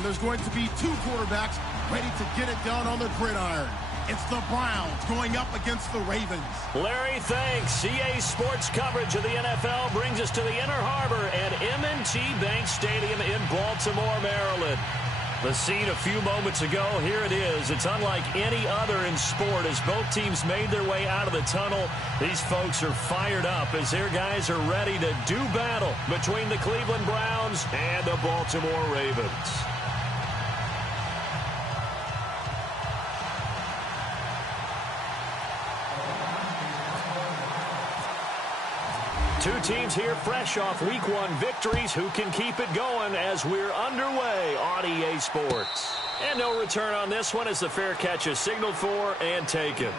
And there's going to be two quarterbacks ready to get it done on the gridiron. It's the Browns going up against the Ravens. Larry, thanks. CA Sports coverage of the NFL brings us to the Inner Harbor at M&T Bank Stadium in Baltimore, Maryland. The scene a few moments ago, here it is. It's unlike any other in sport as both teams made their way out of the tunnel. These folks are fired up as their guys are ready to do battle between the Cleveland Browns and the Baltimore Ravens. Two teams here fresh off Week 1 victories. Who can keep it going as we're underway on EA Sports? And no return on this one as the fair catch is signaled for and taken.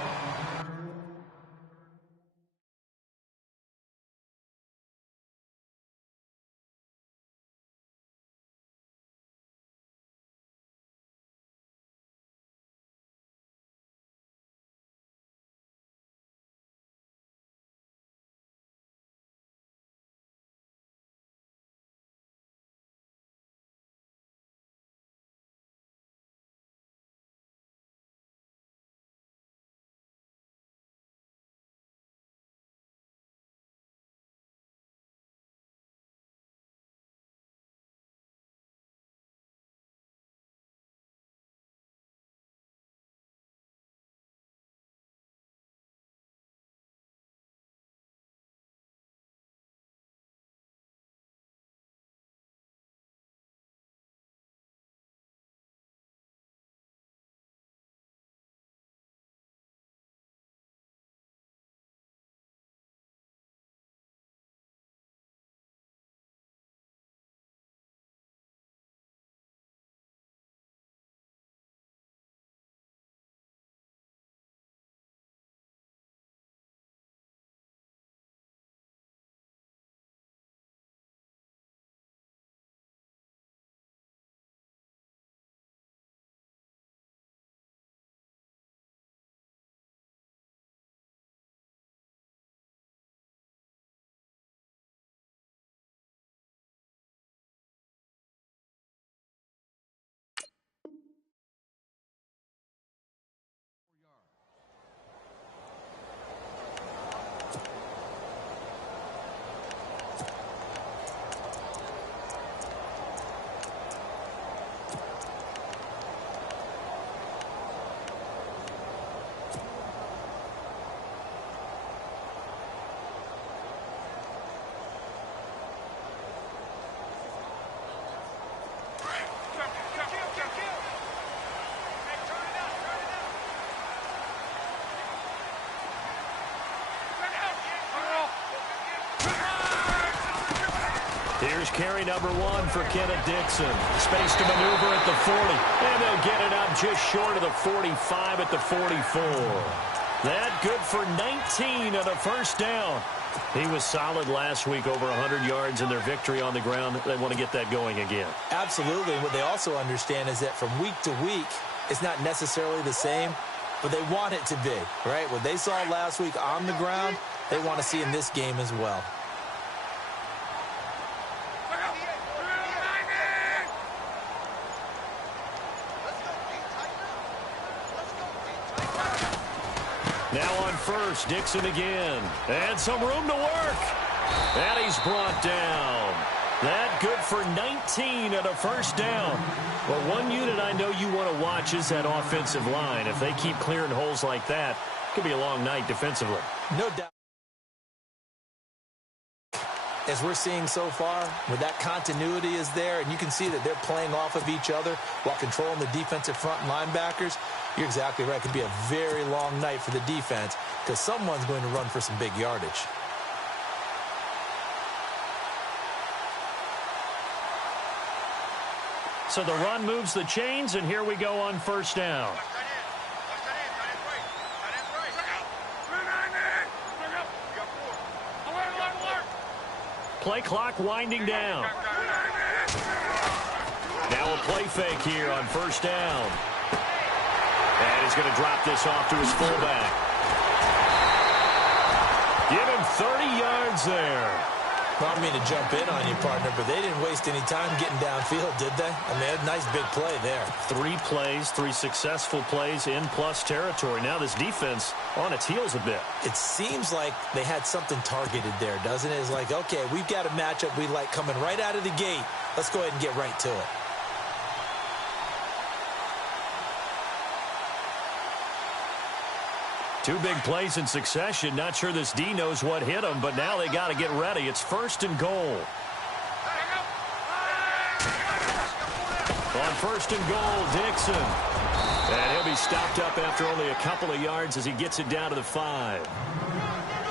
Here's carry number 1 for Kenneth Dixon. Space to maneuver at the 40. And they'll get it up just short of the 45 at the 44. That good for 19 and a first down. He was solid last week, over 100 yards in their victory on the ground. They want to get that going again. Absolutely. What they also understand is that from week to week, it's not necessarily the same, but they want it to be, right? What they saw last week on the ground, they want to see in this game as well. Now on first, Dixon again. And some room to work. And he's brought down. That good for 19 and a first down. Well, one unit I know you want to watch is that offensive line. If they keep clearing holes like that, it could be a long night defensively. No doubt. As we're seeing so far, where that continuity is there, and you can see that they're playing off of each other while controlling the defensive front linebackers, you're exactly right. It could be a very long night for the defense because someone's going to run for some big yardage. So the run moves the chains, and here we go on first down. Play clock winding down. Now a play fake here on first down. And he's going to drop this off to his fullback. Give him 30 yards there. Well, I don't mean to jump in on you, partner, but they didn't waste any time getting downfield, did they? I mean, a nice big play there. 3 plays, 3 successful plays in plus territory. Now this defense on its heels a bit. It seems like they had something targeted there, doesn't it? It's like, okay, we've got a matchup we like coming right out of the gate. Let's go ahead and get right to it. Two big plays in succession. Not sure this D knows what hit him, but now they got to get ready. It's 1st and goal. On 1st and goal, Dixon. And he'll be stopped up after only a couple of yards as he gets it down to the 5.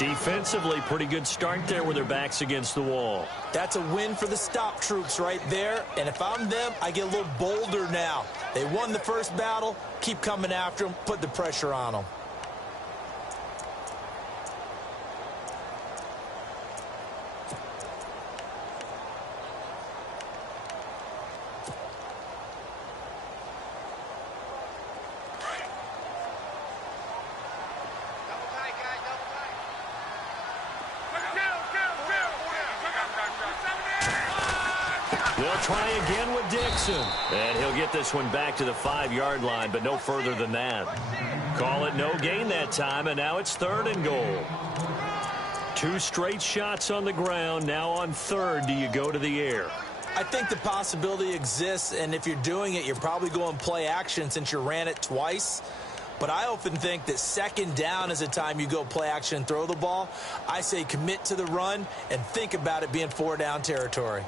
Defensively, pretty good start there with their backs against the wall. That's a win for the stop troops right there. And if I'm them, I get a little bolder now. They won the first battle. Keep coming after them. Put the pressure on them. They'll try again with Dixon. And he'll get this one back to the 5-yard line, but no further than that. Call it no gain that time, and now it's 3rd and goal. 2 straight shots on the ground. Now on 3rd, do you go to the air? I think the possibility exists, and if you're doing it, you're probably going play action since you ran it twice. But I often think that 2nd down is the time you go play action and throw the ball. I say commit to the run and think about it being 4-down territory.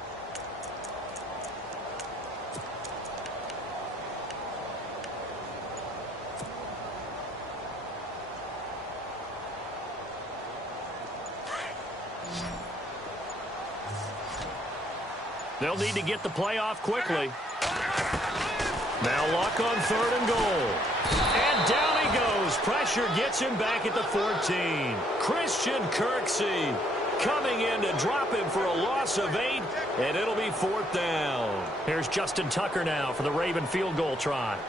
They'll need to get the play off quickly. Now Luck on 3rd and goal. And down he goes. Pressure gets him back at the 14. Christian Kirksey coming in to drop him for a loss of 8, and it'll be 4th down. Here's Justin Tucker now for the Raven field goal try.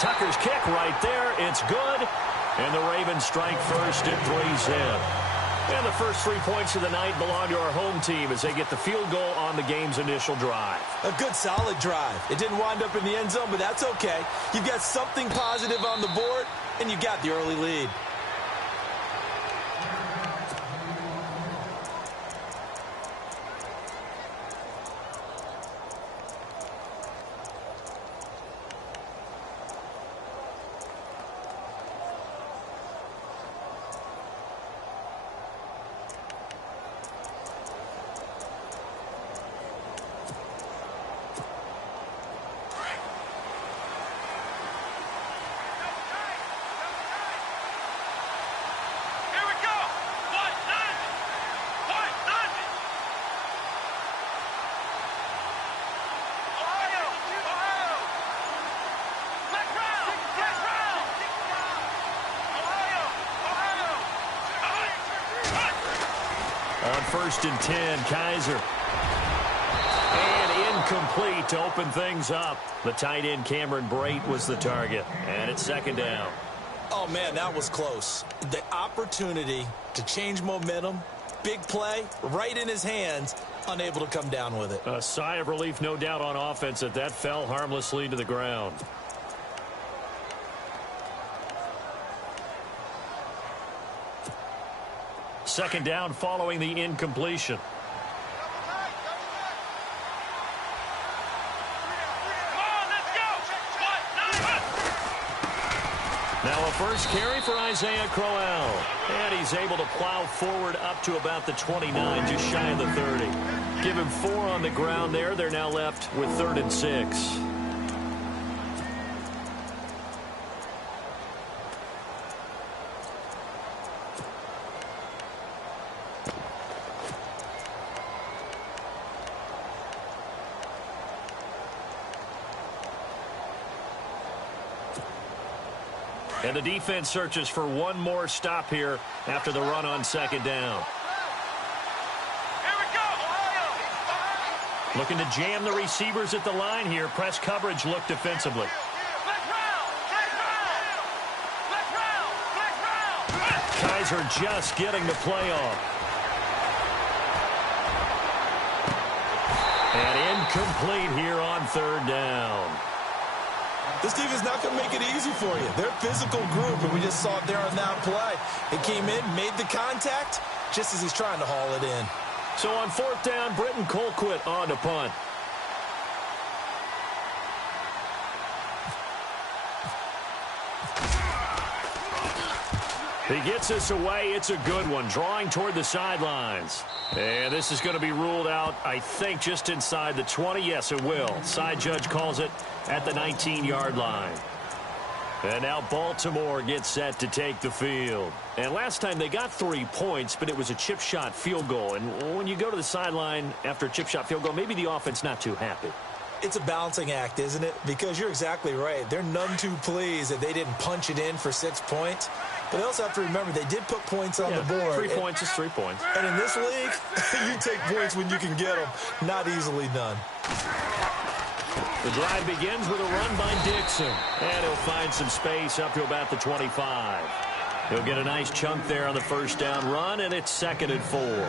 Tucker's kick right there. It's good. And the Ravens strike first at 3-zip. And the first 3 points of the night belong to our home team as they get the field goal on the game's initial drive. A good, solid drive. It didn't wind up in the end zone, but that's okay. You've got something positive on the board, and you got the early lead. On 1st and 10, Kaiser. And incomplete to open things up. The tight end, Cameron Brate, was the target. And it's 2nd down. Oh, man, that was close. The opportunity to change momentum, big play, right in his hands, unable to come down with it. A sigh of relief, no doubt, on offense that fell harmlessly to the ground. Second down following the incompletion. Now a first carry for Isaiah Crowell. And he's able to plow forward up to about the 29, just shy of the 30. Give him 4 on the ground there. They're now left with 3rd and 6. And the defense searches for one more stop here after the run on 2nd down. Here we go, Ohio! Looking to jam the receivers at the line here. Press coverage look defensively. Kaiser just getting the play off. And incomplete here on third down. This team is not going to make it easy for you. They're a physical group, and we just saw it there on that play. It came in, made the contact, just as he's trying to haul it in. So on fourth down, Britton Colquitt on to punt. He gets us away. It's a good one, drawing toward the sidelines. And this is going to be ruled out, I think, just inside the 20. Yes, it will. Side judge calls it at the 19-yard line. And now Baltimore gets set to take the field. And last time they got 3 points, but it was a chip shot field goal. And when you go to the sideline after a chip shot field goal, maybe the offense not too happy. It's a balancing act, isn't it? Because you're exactly right. They're none too pleased that they didn't punch it in for 6 points. But they also have to remember they did put points on the board. 3 points is 3 points. And in this league, you take points when you can get them. Not easily done. The drive begins with a run by Dixon. And he'll find some space up to about the 25. He'll get a nice chunk there on the first down run, and it's 2nd and 4.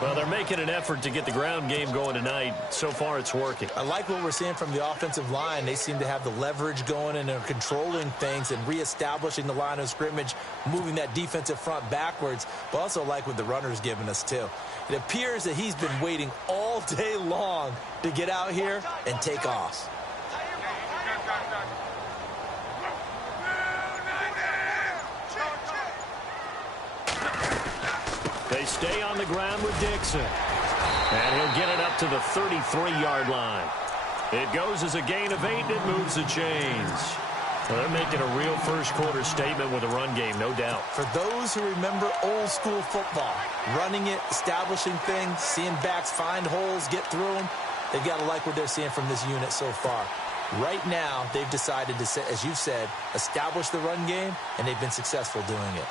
Well, they're making an effort to get the ground game going tonight. So far, it's working. I like what we're seeing from the offensive line. They seem to have the leverage going and are controlling things and reestablishing the line of scrimmage, moving that defensive front backwards. But also like what the runner's giving us, too. It appears that he's been waiting all day long to get out here and take off. They stay on the ground with Dixon. And he'll get it up to the 33-yard line. It goes as a gain of 8, and it moves the chains. Well, they're making a real first-quarter statement with a run game, no doubt. For those who remember old-school football, running it, establishing things, seeing backs find holes, get through them, they've got to like what they're seeing from this unit so far. Right now, they've decided to, as you've said, establish the run game, and they've been successful doing it.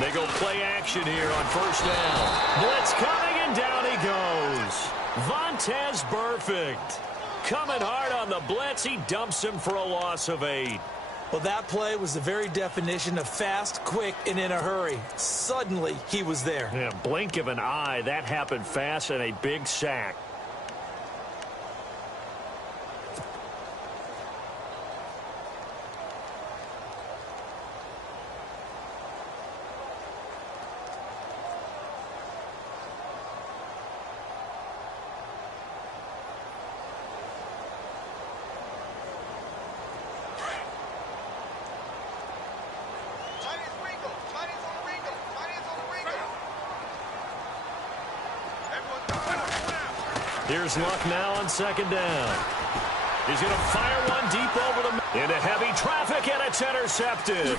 They go play action here on first down. Blitz coming, and down he goes. Vontaze Burfict coming hard on the blitz. He dumps him for a loss of 8. Well, that play was the very definition of fast, quick, and in a hurry. Suddenly, he was there. Yeah, blink of an eye. That happened fast, and a big sack. Here's Luck now on second down. He's going to fire one deep over the into heavy traffic, and it's intercepted.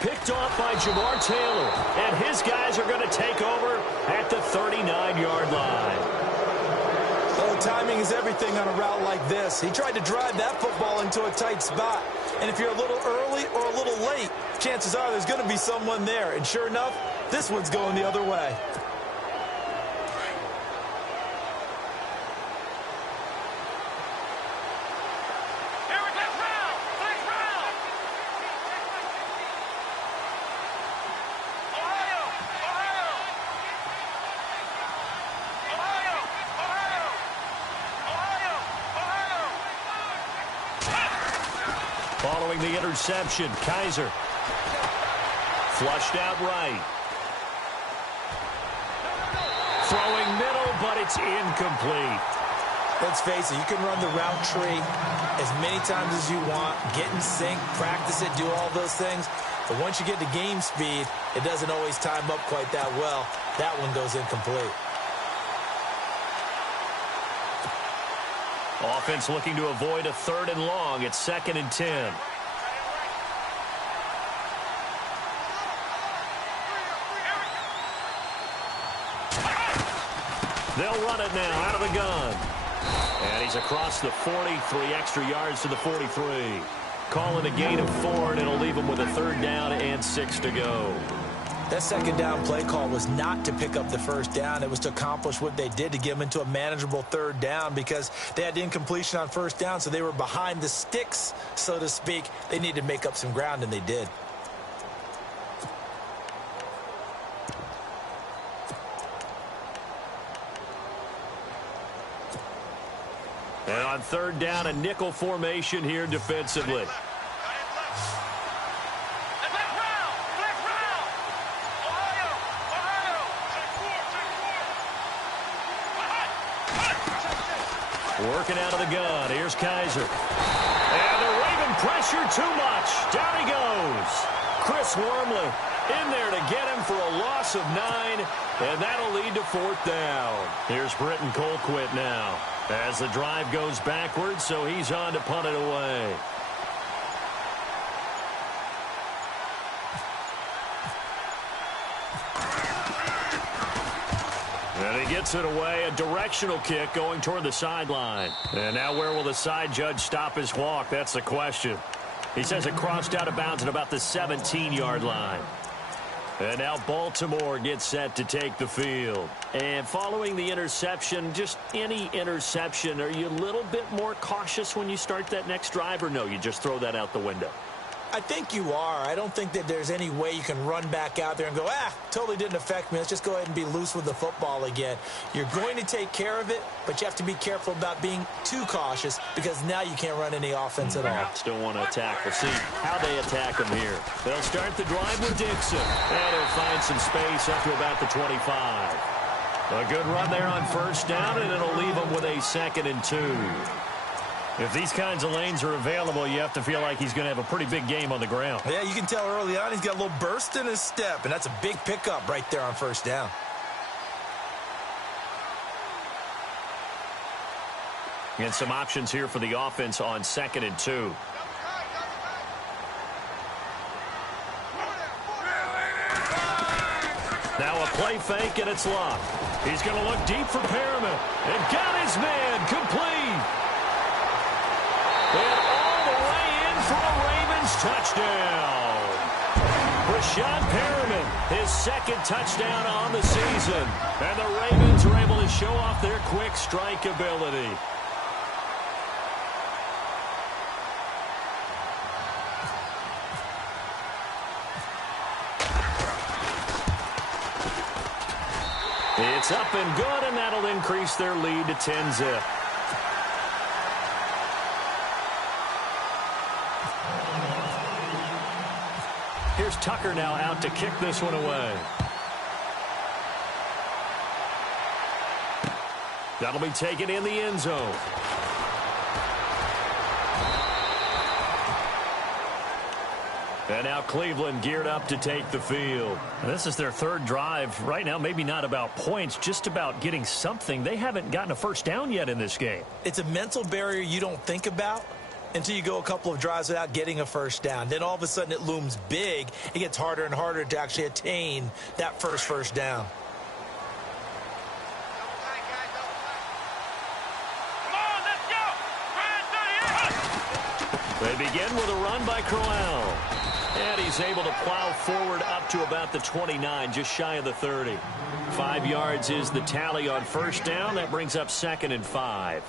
Picked off by Jamar Taylor, and his guys are going to take over at the 39-yard line. Oh, timing is everything on a route like this. He tried to drive that football into a tight spot. And if you're a little early or a little late, chances are there's going to be someone there. And sure enough, this one's going the other way. Following the interception, Kaiser flushed out right. Throwing middle, but it's incomplete. Let's face it, you can run the route tree as many times as you want, get in sync, practice it, do all those things. But once you get to game speed, it doesn't always time up quite that well. That one goes incomplete. Offense looking to avoid a 3rd and long. It's 2nd and 10. They'll run it now out of the gun. And he's across the 40, 3 extra yards to the 43. calling a gain of 4, and it'll leave them with a 3rd down and 6 to go. That 2nd down play call was not to pick up the 1st down. It was to accomplish what they did, to get them into a manageable 3rd down, because they had incompletion on 1st down, so they were behind the sticks, so to speak. They needed to make up some ground, and they did. And on 3rd down, a nickel formation here defensively. Working out of the gun. Here's Kaiser. And the Raven pressure too much. Down he goes. Chris Wormley in there to get him for a loss of 9. And that'll lead to 4th down. Here's Britton Colquitt now, as the drive goes backwards, so he's on to punt it away. And he gets it away, a directional kick going toward the sideline. And now where will the side judge stop his walk? That's the question. He says it crossed out of bounds at about the 17-yard line. And now Baltimore gets set to take the field. And following the interception, just any interception, are you a little bit more cautious when you start that next drive, or no, you just throw that out the window? I think you are. I don't think that there's any way you can run back out there and go, totally didn't affect me. Let's just go ahead and be loose with the football again. You're going to take care of it, but you have to be careful about being too cautious, because now you can't run any offense at all. Still want to attack. We'll see how they attack them here. They'll start the drive with Dixon, and he'll find some space up to about the 25. A good run there on 1st down, and it'll leave them with a 2nd and 2. If these kinds of lanes are available, you have to feel like he's going to have a pretty big game on the ground. Yeah, you can tell early on he's got a little burst in his step, and that's a big pickup right there on 1st down. And some options here for the offense on 2nd and 2. Now a play fake, and it's locked. He's going to look deep for Perriman. And got his man complete. And all the way in for a Ravens touchdown. Rashad Perriman, his 2nd touchdown on the season. And the Ravens are able to show off their quick strike ability. It's up and good, and that'll increase their lead to 10-zip. Here's Tucker now out to kick this one away. That'll be taken in the end zone. And now Cleveland geared up to take the field. This is their 3rd drive. Right now, maybe not about points, just about getting something. They haven't gotten a 1st down yet in this game. It's a mental barrier you don't think about until you go a couple of drives without getting a 1st down. Then all of a sudden it looms big. It gets harder and harder to actually attain that first down. They begin with a run by Crowell. And he's able to plow forward up to about the 29, just shy of the 30. 5 yards is the tally on 1st down. That brings up 2nd and 5.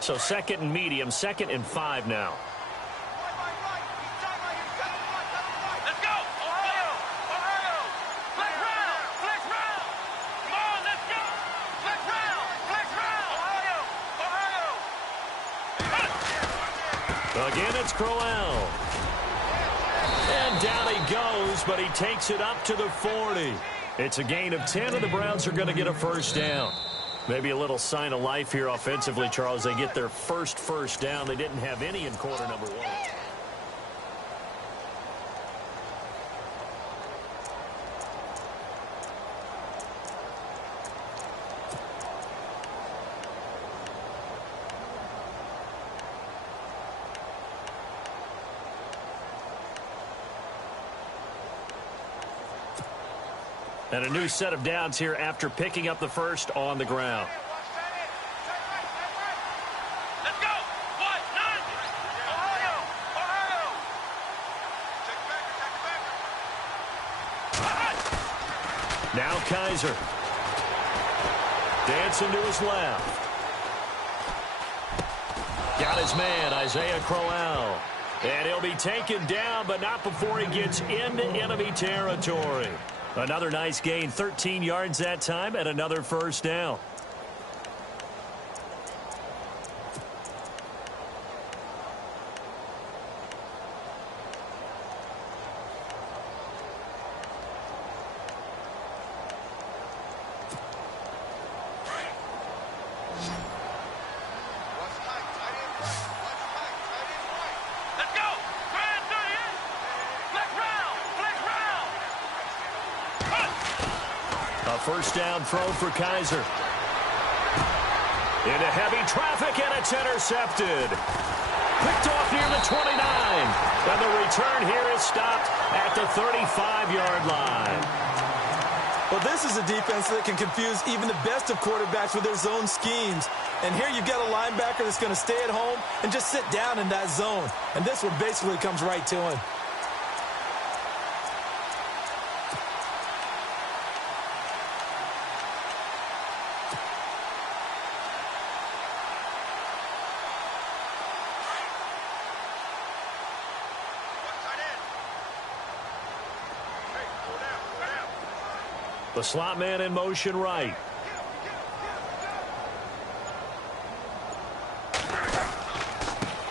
So 2nd and medium, 2nd and 5 now. Again, it's Crowell. And down he goes, but he takes it up to the 40. It's a gain of 10, and the Browns are going to get a 1st down. Maybe a little sign of life here offensively, Charles. They get their first down. They didn't have any in quarter number 1. And a new set of downs here after picking up the first on the ground. Let's go! Now Kaiser. Dancing to his left. Got his man, Isaiah Crowell. And he'll be taken down, but not before he gets into enemy territory. Another nice gain, 13 yards that time, and another first down. A first down throw for Kaiser. Into heavy traffic, and it's intercepted. Picked off near the 29. And the return here is stopped at the 35-yard line. Well, this is a defense that can confuse even the best of quarterbacks with their zone schemes. And here you've got a linebacker that's going to stay at home and just sit down in that zone. And this one basically comes right to him. The slot man in motion right.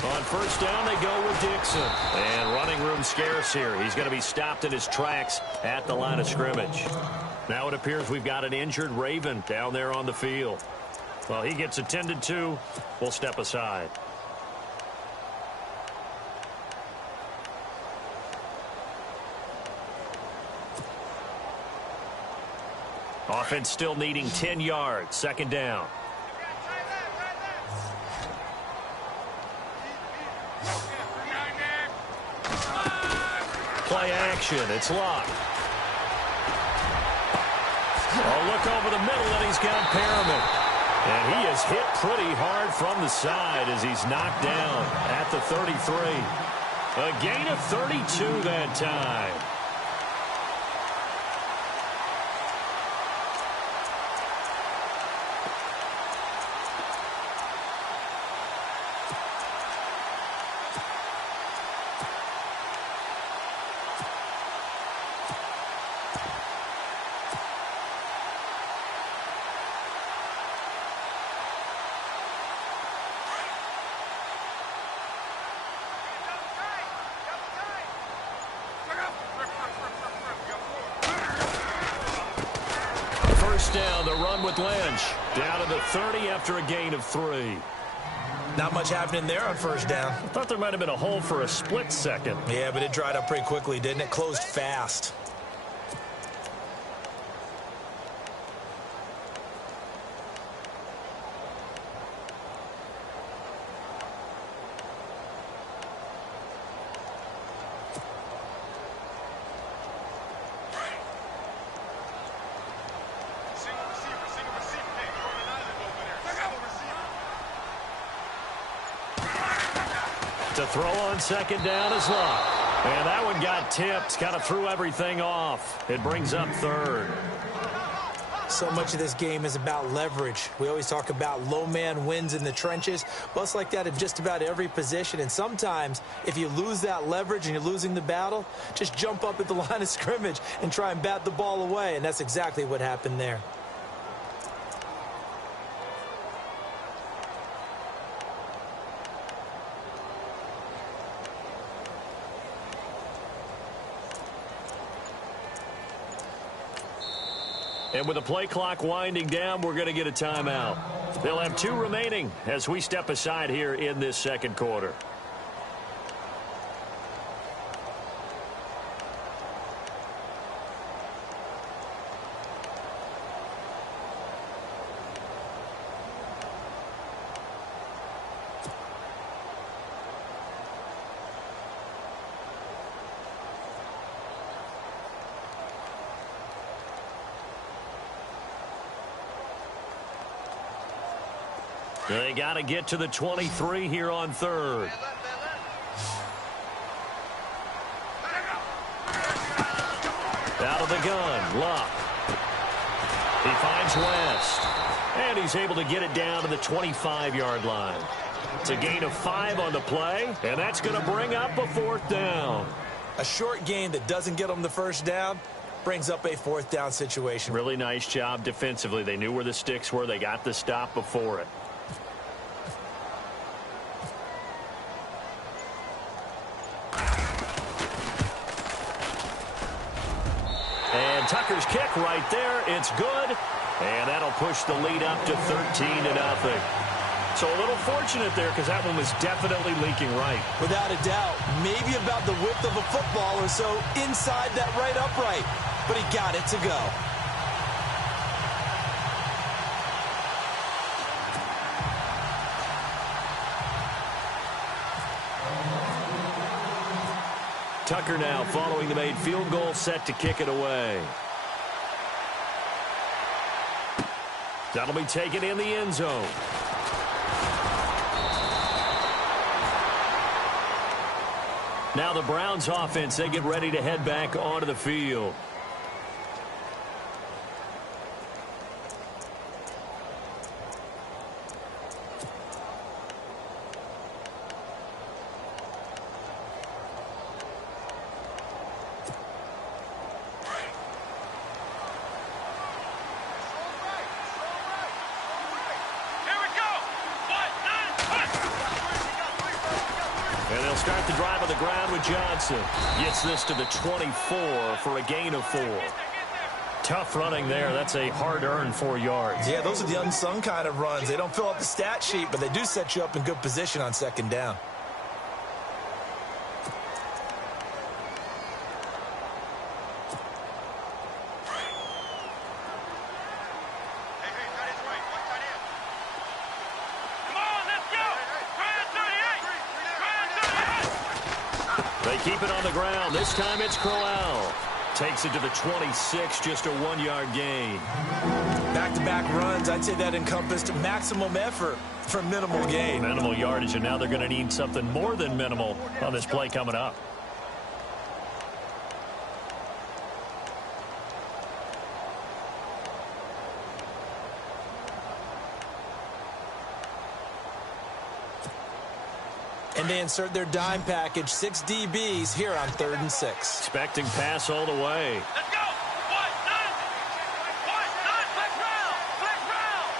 On first down, they go with Dixon. And running room scarce here. He's going to be stopped in his tracks at the line of scrimmage. Now it appears we've got an injured Raven down there on the field. Well, he gets attended to. We'll step aside. Offense still needing 10 yards. Second down. Play action. It's locked. Oh, look over the middle, and he's got Perriman. And he is hit pretty hard from the side as he's knocked down at the 33. A gain of 32 that time. Down the run with Lynch. Down to the 30 after a gain of 3. Not much happening there on first down. I thought there might have been a hole for a split second. Yeah, but it dried up pretty quickly, didn't it? Closed fast. To throw on second down is locked. And that one got tipped. Kind of threw everything off. It brings up third. So much of this game is about leverage. We always talk about low man wins in the trenches. Well, it's like that in just about every position. And sometimes, if you lose that leverage and you're losing the battle, just jump up at the line of scrimmage and try and bat the ball away. And that's exactly what happened there. And with the play clock winding down, we're going to get a timeout. They'll have 2 remaining as we step aside here in this second quarter. They got to get to the 23 here on third. Out of the gun, Luck. He finds West. And he's able to get it down to the 25-yard line. It's a gain of 5 on the play, and that's going to bring up a 4th down. A short gain that doesn't get them the first down brings up a 4th down situation. Really nice job defensively. They knew where the sticks were. They got the stop before it. And Tucker's kick right there. It's good. And that'll push the lead up to 13-0. So a little fortunate there because that one was definitely leaking right. Without a doubt. Maybe about the width of a football or so inside that right upright. But he got it to go. Tucker now following the made field goal, set to kick it away. That'll be taken in the end zone. Now the Browns offense, they get ready to head back onto the field. And they'll start the drive on the ground with Johnson. Gets this to the 24 for a gain of 4. Tough running there. That's a hard-earned 4 yards. Yeah, those are the unsung kind of runs. They don't fill up the stat sheet, but they do set you up in good position on 2nd down. They keep it on the ground. This time it's Crowell. Takes it to the 26, just a 1-yard gain. Back-to-back runs, I'd say that encompassed maximum effort for minimal gain. Minimal yardage, and now they're going to need something more than minimal on this play coming up. And they insert their dime package, 6 DBs here on 3rd and 6. Expecting pass all the way. Let's go! 1-9! 1-9! Flex round! Flex round!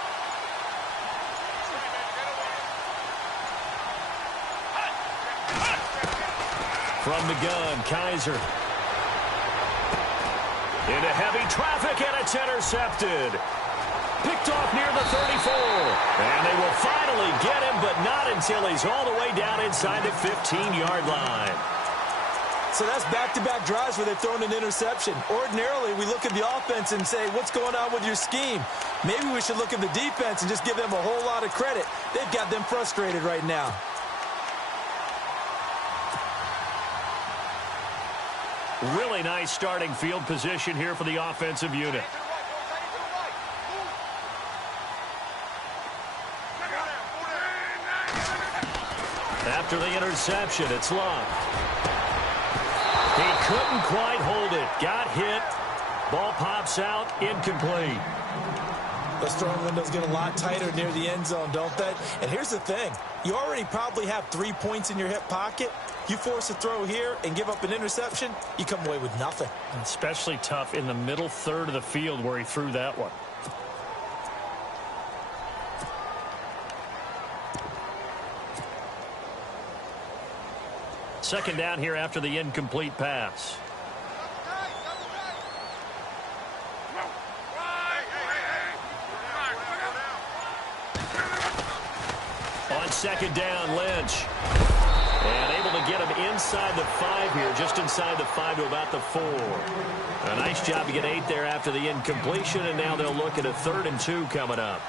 From the gun, Kaiser. Into heavy traffic, and it's intercepted. Picked off near the 34. And they will finally get him, but not until he's all the way down inside the 15-yard line. So that's back-to-back drives where they've thrown an interception. Ordinarily, we look at the offense and say, what's going on with your scheme? Maybe we should look at the defense and just give them a whole lot of credit. They've got them frustrated right now. Really nice starting field position here for the offensive unit. After the interception, it's Luck. He couldn't quite hold it. Got hit. Ball pops out. Incomplete. Those throwing windows get a lot tighter near the end zone, don't they? And here's the thing. You already probably have 3 points in your hip pocket. You force a throw here and give up an interception, you come away with nothing. Especially tough in the middle third of the field where he threw that one. Second down here after the incomplete pass. On second down, Lynch. And able to get him inside the 5 here, just inside the 5 to about the 4. A nice job to get 8 there after the incompletion, and now they'll look at a 3rd and 2 coming up.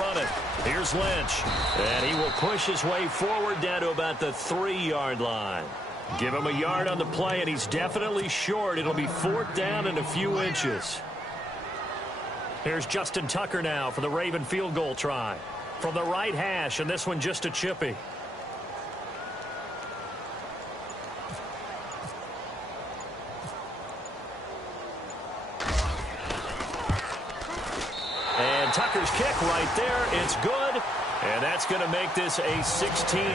run it. Here's Lynch. And he will push his way forward down to about the 3-yard line. Give him a yard on the play, and he's definitely short. It'll be 4th down and a few inches. Here's Justin Tucker now for the Raven field goal try. From the right hash, and this one just a chippy. And Tucker's kick right there. It's good. And that's going to make this a 16-0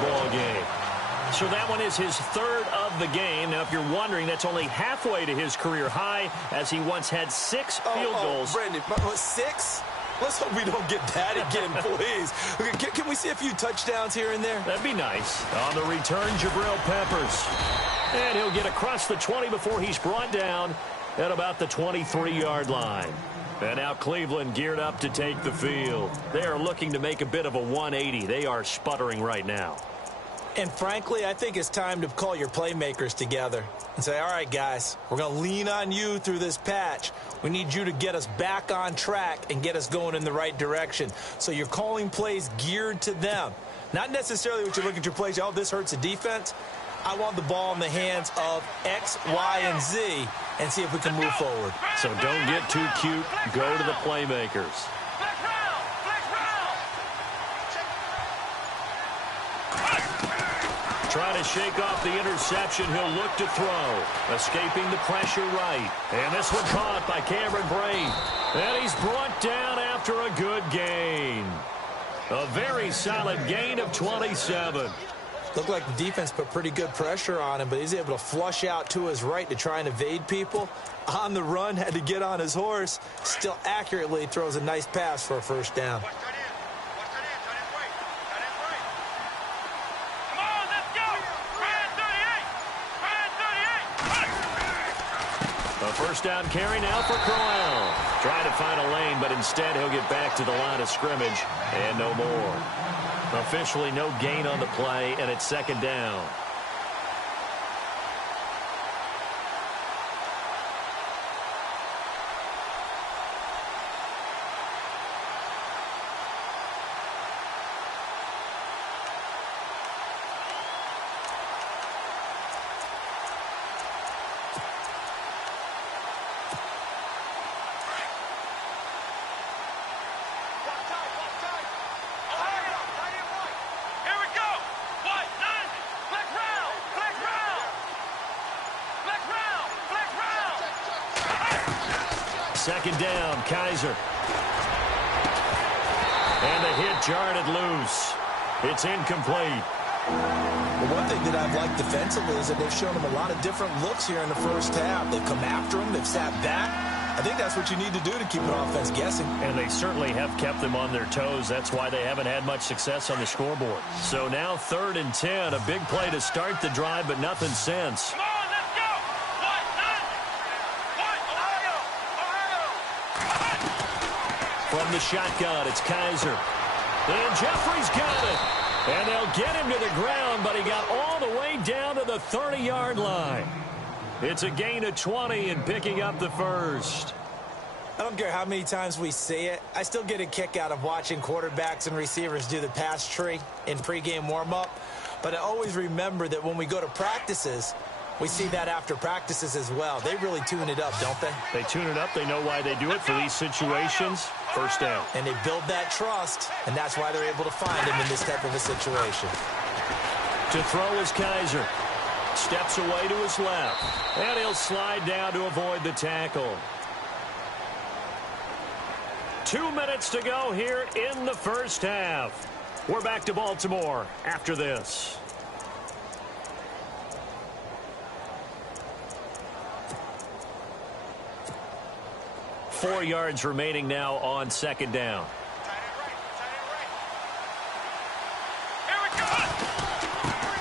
ball game. So that one is his 3rd of the game. Now, if you're wondering, that's only halfway to his career high, as he once had 6 field goals. Brandon, 6? Let's hope we don't get that again, please. Can we see a few touchdowns here and there? That'd be nice. On the return, Jabril Peppers. And he'll get across the 20 before he's brought down at about the 23-yard line. And now Cleveland geared up to take the field. They are looking to make a bit of a 180. They are sputtering right now. And frankly, I think it's time to call your playmakers together and say, all right, guys, we're going to lean on you through this patch. We need you to get us back on track and get us going in the right direction. So you're calling plays geared to them. Not necessarily what you look at your plays, oh, this hurts the defense. I want the ball in the hands of X, Y, and Z and see if we can move forward. So don't get too cute. Go to the playmakers. Trying to shake off the interception. He'll look to throw. Escaping the pressure right. And this one caught by Cameron Brain. And he's brought down after a good gain. A very solid gain of 27. Looked like the defense put pretty good pressure on him, but he's able to flush out to his right to try and evade people. On the run, had to get on his horse. Still accurately throws a nice pass for a 1st down. A 1st down carry now for Crowell. Trying to find a lane, but instead he'll get back to the line of scrimmage and no more. Officially no gain on the play, and it's 2nd down. Second down, Kaiser. And the hit jarred it loose. It's incomplete. Well, one thing that I've liked defensively is that they've shown him a lot of different looks here in the 1st half. They've come after him. They've sat back. I think that's what you need to do to keep an offense guessing. And they certainly have kept them on their toes. That's why they haven't had much success on the scoreboard. So now 3rd and 10. A big play to start the drive, but nothing since. From the shotgun, it's Kaiser. And Jeffrey's got it. And they'll get him to the ground, but he got all the way down to the 30-yard line. It's a gain of 20 and picking up the 1st. I don't care how many times we say it. I still get a kick out of watching quarterbacks and receivers do the pass tree in pregame warm-up. But I always remember that when we go to practices, we see that after practices as well. They really tune it up, don't they? They tune it up. They know why they do it for these situations. 1st down. And they build that trust, and that's why they're able to find him in this type of a situation. To throw is Kaiser. Steps away to his left. And he'll slide down to avoid the tackle. 2 minutes to go here in the 1st half. We're back to Baltimore after this. Four yards remaining now on 2nd down.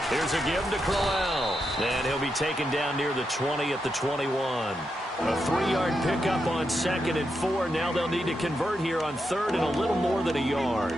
Here's a give to Crowell. And he'll be taken down near the 20 at the 21. A 3-yard pickup on 2nd and 4. Now they'll need to convert here on 3rd and a little more than a yard.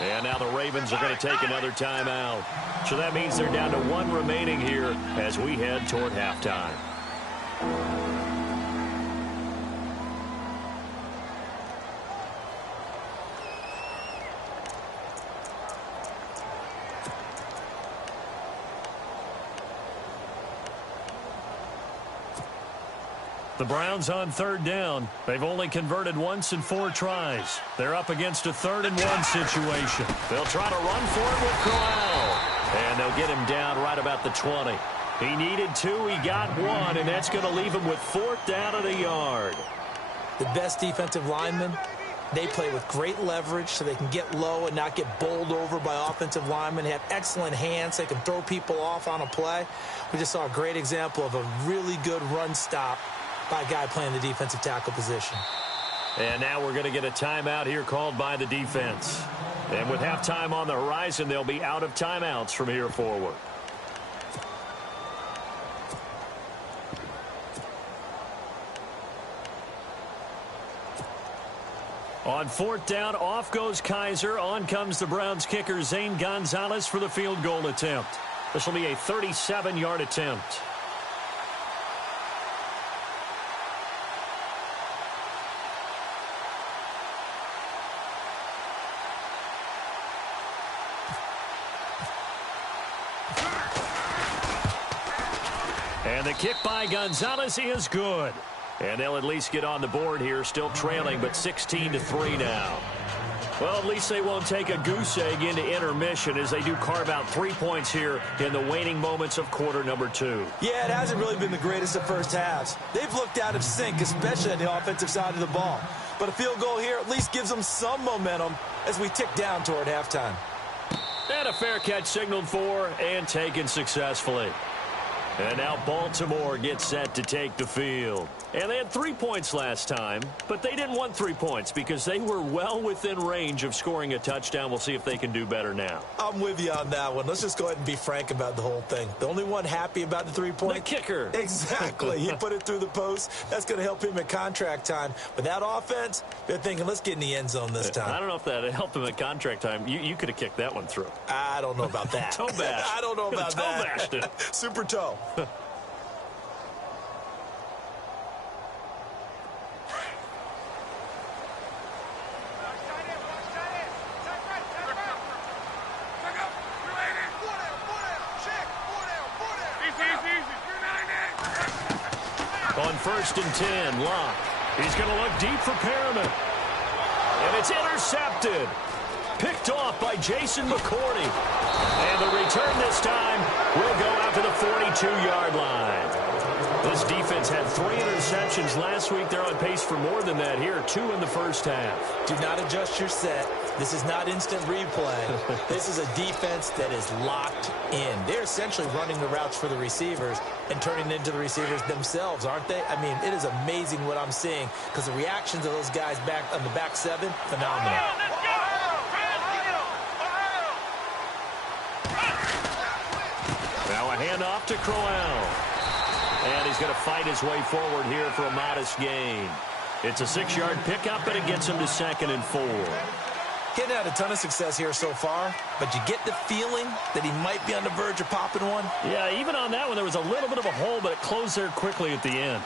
And now the Ravens are going to take another timeout. So that means they're down to 1 remaining here as we head toward halftime. The Browns on 3rd down. They've only converted once in 4 tries. They're up against a 3rd and 1 situation. They'll try to run for it with Crowell. And they'll get him down right about the 20. He needed 2. He got 1. And that's going to leave him with 4th down at a yard. The best defensive linemen, they play with great leverage so they can get low and not get bowled over by offensive linemen. They have excellent hands. They can throw people off on a play. We just saw a great example of a really good run stop by a guy playing the defensive tackle position. And now we're going to get a timeout here called by the defense. And with halftime on the horizon, they'll be out of timeouts from here forward. On 4th down, off goes Kaiser. On comes the Browns kicker, Zane Gonzalez, for the field goal attempt. This will be a 37-yard attempt. And the kick by Gonzalez is good. And they'll at least get on the board here, still trailing, but 16-3 now. Well, at least they won't take a goose egg into intermission as they do carve out 3 points here in the waning moments of quarter number 2. Yeah, it hasn't really been the greatest of first halves. They've looked out of sync, especially on the offensive side of the ball. But a field goal here at least gives them some momentum as we tick down toward halftime. And a fair catch signaled for and taken successfully. And now Baltimore gets set to take the field. And they had 3 points last time, but they didn't want 3 points because they were well within range of scoring a touchdown. We'll see if they can do better now. I'm with you on that one. Let's just go ahead and be frank about the whole thing. The only one happy about the 3-point? The kicker. Exactly. He put it through the post. That's going to help him at contract time. But that offense, they're thinking, let's get in the end zone this time. I don't know if that helped him at contract time. You could have kicked that one through. I don't know about that. Toe bash. I don't know about that. Toe bashed it. Super toe. On 1st and 10, Locke. He's going to look deep for Perriman. And it's intercepted. Picked off by Jason McCourty. And the return this time will go out to the 42-yard line. This defense had 3 interceptions last week. They're on pace for more than that here. 2 in the first half. Do not adjust your set. This is not instant replay. This is a defense that is locked in. They're essentially running the routes for the receivers and turning into the receivers themselves, aren't they? I mean, it is amazing what I'm seeing because the reactions of those guys back on the back 7, phenomenal. Now a handoff to Crowell. And he's going to fight his way forward here for a modest gain. It's a 6-yard pickup, but it gets him to 2nd and 4. He's had a ton of success here so far, but you get the feeling that he might be on the verge of popping one. Yeah, even on that one, there was a little bit of a hole, but it closed there quickly at the end.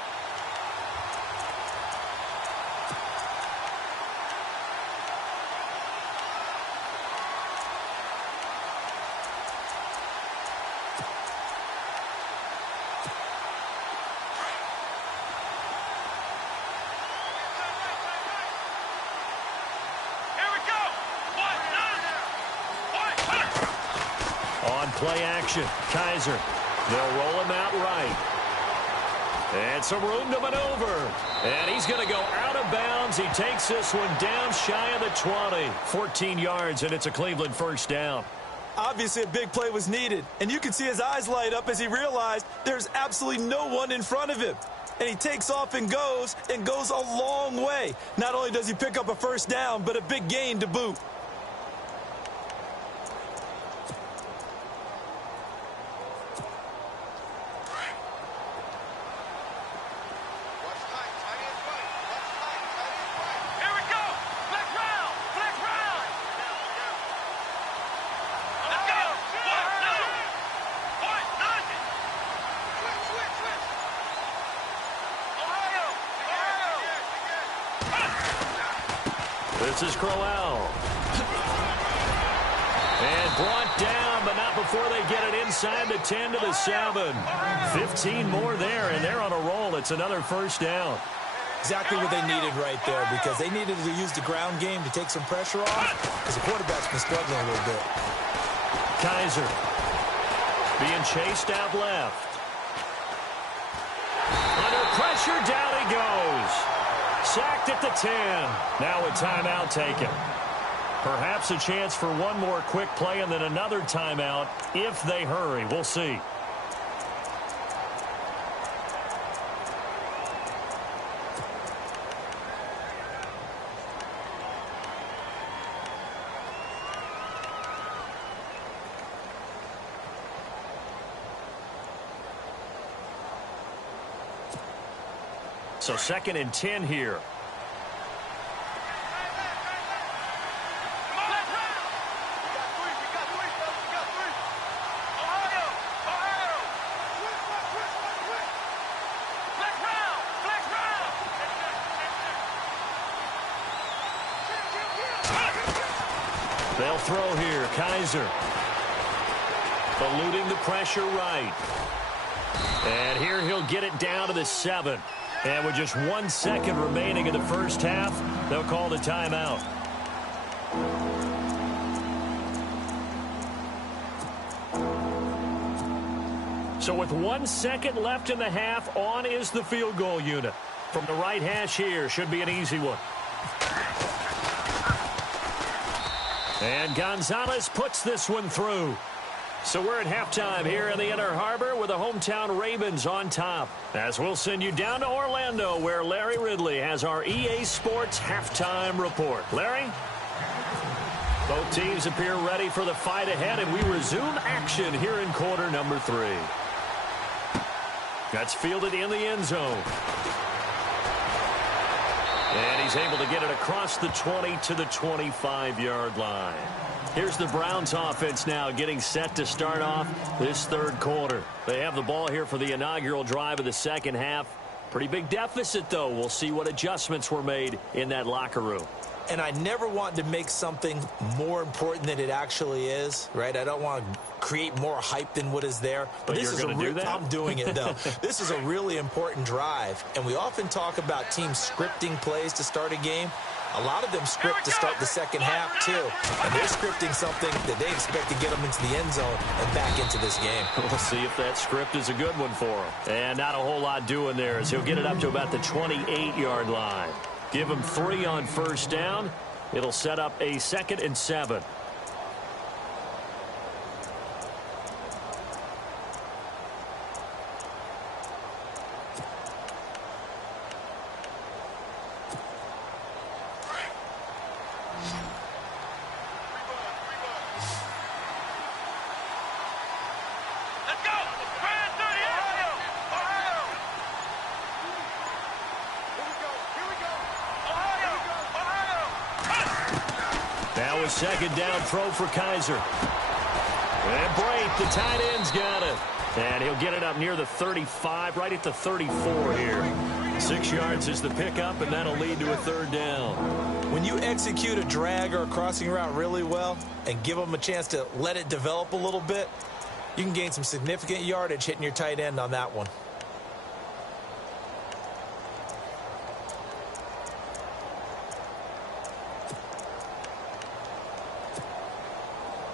Play action. Kaiser. They'll roll him out right. And some room to maneuver. And he's going to go out of bounds. He takes this one down shy of the 20. 14 yards, and it's a Cleveland 1st down. Obviously, a big play was needed. And you can see his eyes light up as he realized there's absolutely no one in front of him. And he takes off and goes a long way. Not only does he pick up a 1st down, but a big gain to boot. This is Crowell. And brought down, but not before they get it inside the 10 to the 7. 15 more there, and they're on a roll. It's another first down. Exactly what they needed right there, because they needed to use the ground game to take some pressure off, because the quarterback's been struggling a little bit. Kaiser being chased out left. Under pressure, down he goes. Sacked at the 10. Now a timeout taken. Perhaps a chance for one more quick play and then another timeout if they hurry. We'll see. So 2nd and 10 here. They'll throw here. Kaiser eluding the pressure right. And here he'll get it down to the 7. And with just 1 second remaining in the first half, they'll call the timeout. So with 1 second left in the half, on is the field goal unit. From the right hash here, should be an easy one. And Gonzalez puts this one through. So we're at halftime here in the Inner Harbor with the hometown Ravens on top. As we'll send you down to Orlando, where Larry Ridley has our EA Sports halftime report. Larry? Both teams appear ready for the fight ahead, and we resume action here in quarter number 3. That's fielded in the end zone. And he's able to get it across the 20 to the 25-yard line. Here's the Browns offense now getting set to start off this third quarter. They have the ball here for the inaugural drive of the second half. Pretty big deficit, though. We'll see what adjustments were made in that locker room. And I never want to make something more important than it actually is, right? I don't want to create more hype than what is there. But this you're going to do that? I'm doing it, though. This is a really important drive. And we often talk about teams scripting plays to start a game. A lot of them script to start the second half, too. And they're scripting something that they expect to get them into the end zone and back into this game. We'll see if that script is a good one for him. And not a whole lot doing there as he'll get it up to about the 28-yard line. Give him 3 on first down. It'll set up a 2nd and 7. Second down throw for Kaiser. And Brate, the tight end's got it. And he'll get it up near the 35, right at the 34 here. 6 yards is the pickup, and that'll lead to a third down. When you execute a drag or a crossing route really well and give them a chance to let it develop a little bit, you can gain some significant yardage hitting your tight end on that one.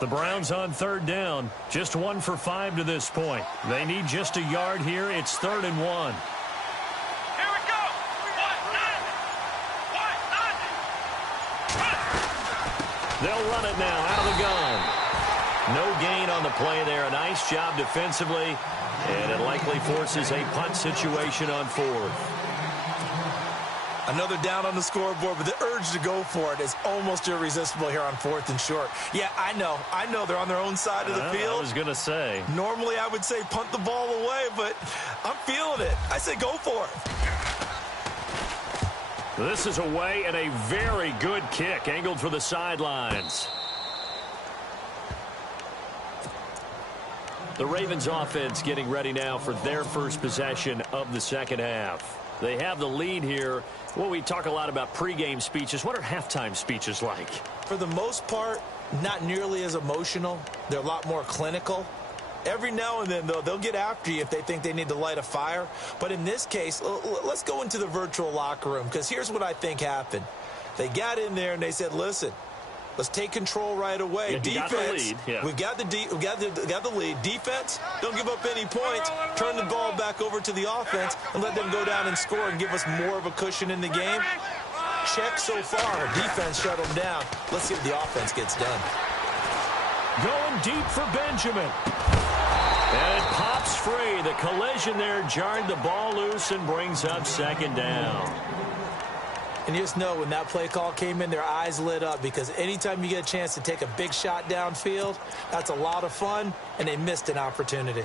The Browns on third down, just 1 for 5 to this point. They need just a yard here. It's 3rd and 1. Here we go. 1-9. They'll run it now out of the gun. No gain on the play there. A nice job defensively, and it likely forces a punt situation on 4th. Another down on the scoreboard, but the urge to go for it is almost irresistible here on 4th and short. Yeah, I know they're on their own side of the field. I was going to say. Normally I would say punt the ball away, but I'm feeling it. I say go for it. This is away and a very good kick angled for the sidelines. The Ravens offense getting ready now for their first possession of the second half. They have the lead here. Well, we talk a lot about pregame speeches. What are halftime speeches like? For the most part, not nearly as emotional. They're a lot more clinical. Every now and then, though, they'll get after you if they think they need to light a fire. But in this case, let's go into the virtual locker room, because here's what I think happened. They got in there and they said, listen, let's take control right away. Yeah, defense, got the lead. Yeah. we've got the lead. Defense, don't give up any points. Turn the ball back over to the offense and let them go down and score and give us more of a cushion in the game. Check so far. Defense shut them down. Let's see what the offense gets done. Going deep for Benjamin. And it pops free. The collision there jarred the ball loose and brings up second down. And you just know when that play call came in, their eyes lit up, because anytime you get a chance to take a big shot downfield, that's a lot of fun, and they missed an opportunity.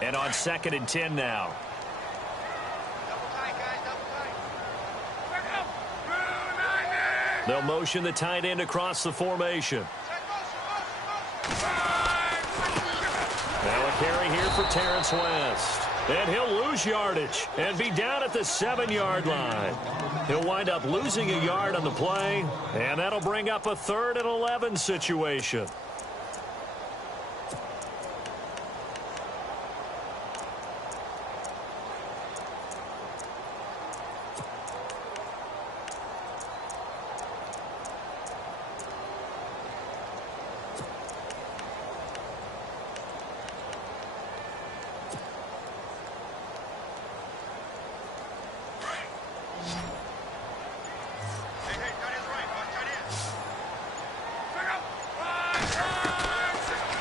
And on 2nd and 10 now. They'll motion the tight end across the formation. Now a carry here for Terrence West. And he'll lose yardage and be down at the 7-yard line. He'll wind up losing a yard on the play, and that'll bring up a 3rd and 11 situation.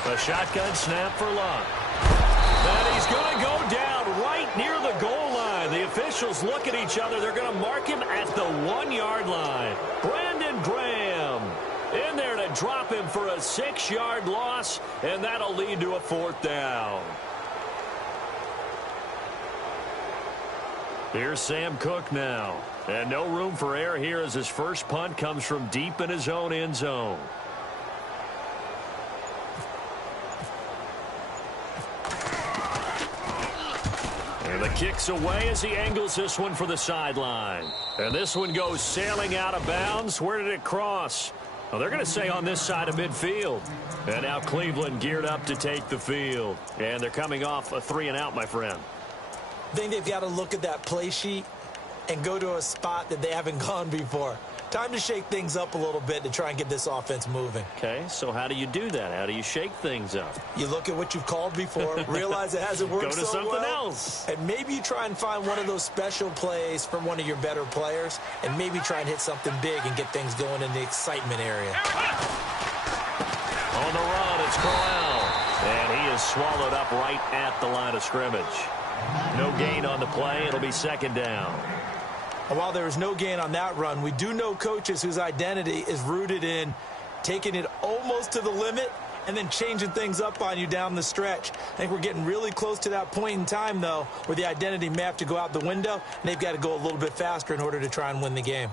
A shotgun snap for Luck. And he's going to go down right near the goal line. The officials look at each other. They're going to mark him at the 1-yard line. Brandon Graham in there to drop him for a 6-yard loss, and that'll lead to a 4th down. Here's Sam Cook now. And no room for error here as his first punt comes from deep in his own end zone. And the kick's away as he angles this one for the sideline. And this one goes sailing out of bounds. Where did it cross? Well, they're going to say on this side of midfield. And now Cleveland geared up to take the field. And they're coming off a 3-and-out, my friend. I think they've got to look at that play sheet and go to a spot that they haven't gone before. Time to shake things up a little bit to try and get this offense moving. Okay, so how do you do that? How do you shake things up? You look at what you've called before, realize it hasn't worked so well. Go to something else. And maybe you try and find one of those special plays from one of your better players, and maybe try and hit something big and get things going in the excitement area. On the run, it's Corral. And he is swallowed up right at the line of scrimmage. No gain on the play. It'll be 2nd down. And while there is no gain on that run, we do know coaches whose identity is rooted in taking it almost to the limit and then changing things up on you down the stretch. I think we're getting really close to that point in time, though, where the identity may have to go out the window, and they've got to go a little bit faster in order to try and win the game.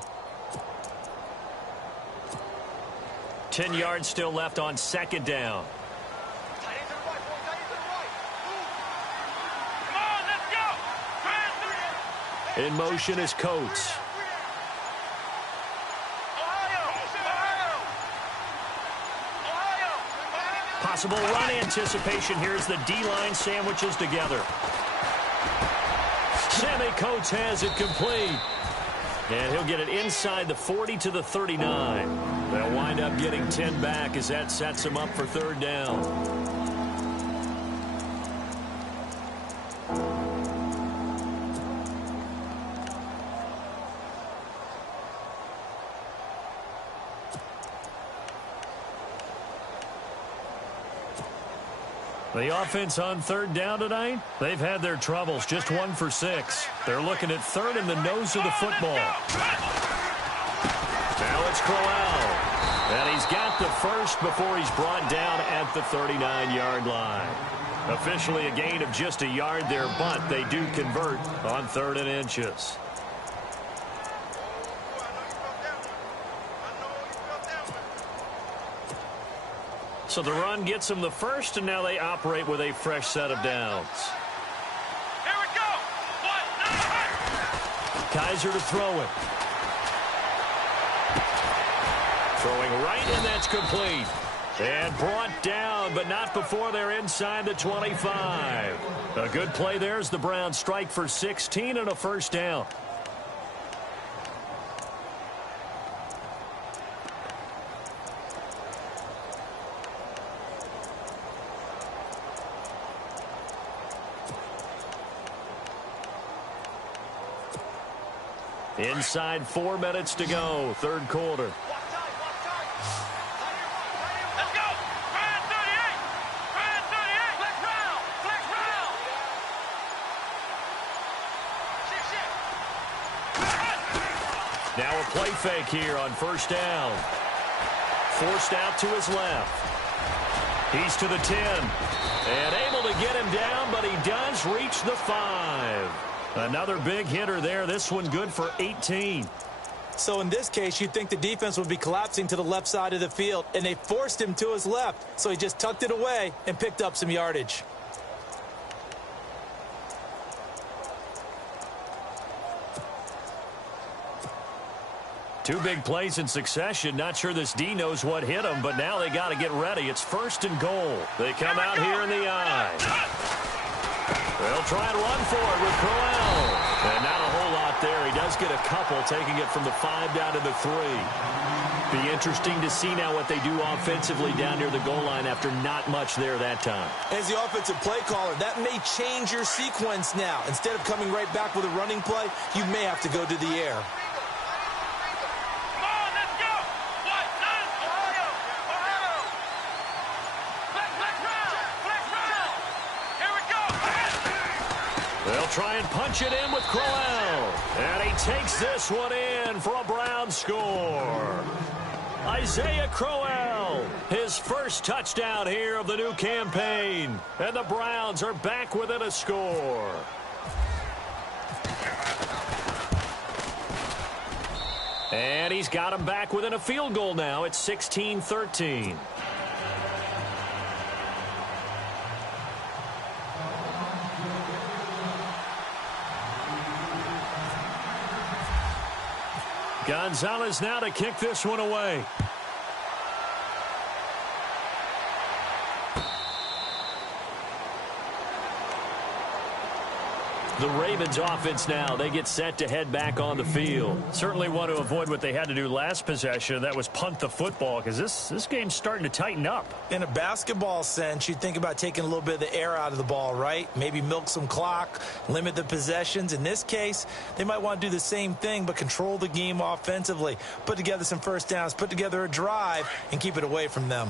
10 yards still left on 2nd down. In motion is Coates. Possible run anticipation. Here's the D-line sandwiches together. Sammy Coates has it complete. And he'll get it inside the 40 to the 39. They'll wind up getting 10 back as that sets him up for 3rd down. The offense on 3rd down tonight, they've had their troubles. Just 1 for 6. They're looking at 3rd in the nose of the football. Now it's Crowell. And he's got the first before he's brought down at the 39-yard line. Officially a gain of just a yard there, but they do convert on 3rd and inches. So the run gets them the first, and now they operate with a fresh set of downs. Here we go. 1, 9, Kaiser to throw it. Throwing right, and that's complete. And brought down, but not before they're inside the 25. A good play there as the Browns strike for 16 and a first down. Inside 4 minutes to go, third quarter. let's go. Ryan 38. Ryan 38. Flex round. Flex round. Shit. Now a play fake here on first down. Forced out to his left. He's to the 10. And able to get him down, but he does reach the 5. Another big hitter there. This one good for 18. So in this case, you'd think the defense would be collapsing to the left side of the field, and they forced him to his left. So he just tucked it away and picked up some yardage. Two big plays in succession. Not sure this D knows what hit him, but now they got to get ready. It's first and goal. They come out here in the eye. They'll try and run for it with Crowell. And not a whole lot there. He does get a couple, taking it from the 5 down to the 3. Be interesting to see now what they do offensively down near the goal line after not much there that time. As the offensive play caller, that may change your sequence now. Instead of coming right back with a running play, you may have to go to the air. Come on, let's go. 1, 9, Ohio. Ohio. Flex round. Flex round. Here we go. They'll try and punch it in with Crowell. And he takes this one in for a Brown score. Isaiah Crowell, his first touchdown here of the new campaign. And the Browns are back within a score. And he's got him back within a field goal now. It's 16-13. Gonzalez now to kick this one away. The Ravens offense now, they get set to head back on the field. Certainly want to avoid what they had to do last possession. That was punt the football, because this game's starting to tighten up. In a basketball sense, you think about taking a little bit of the air out of the ball, right? Maybe milk some clock, limit the possessions. In this case, they might want to do the same thing, but control the game offensively. Put together some first downs, put together a drive, and keep it away from them.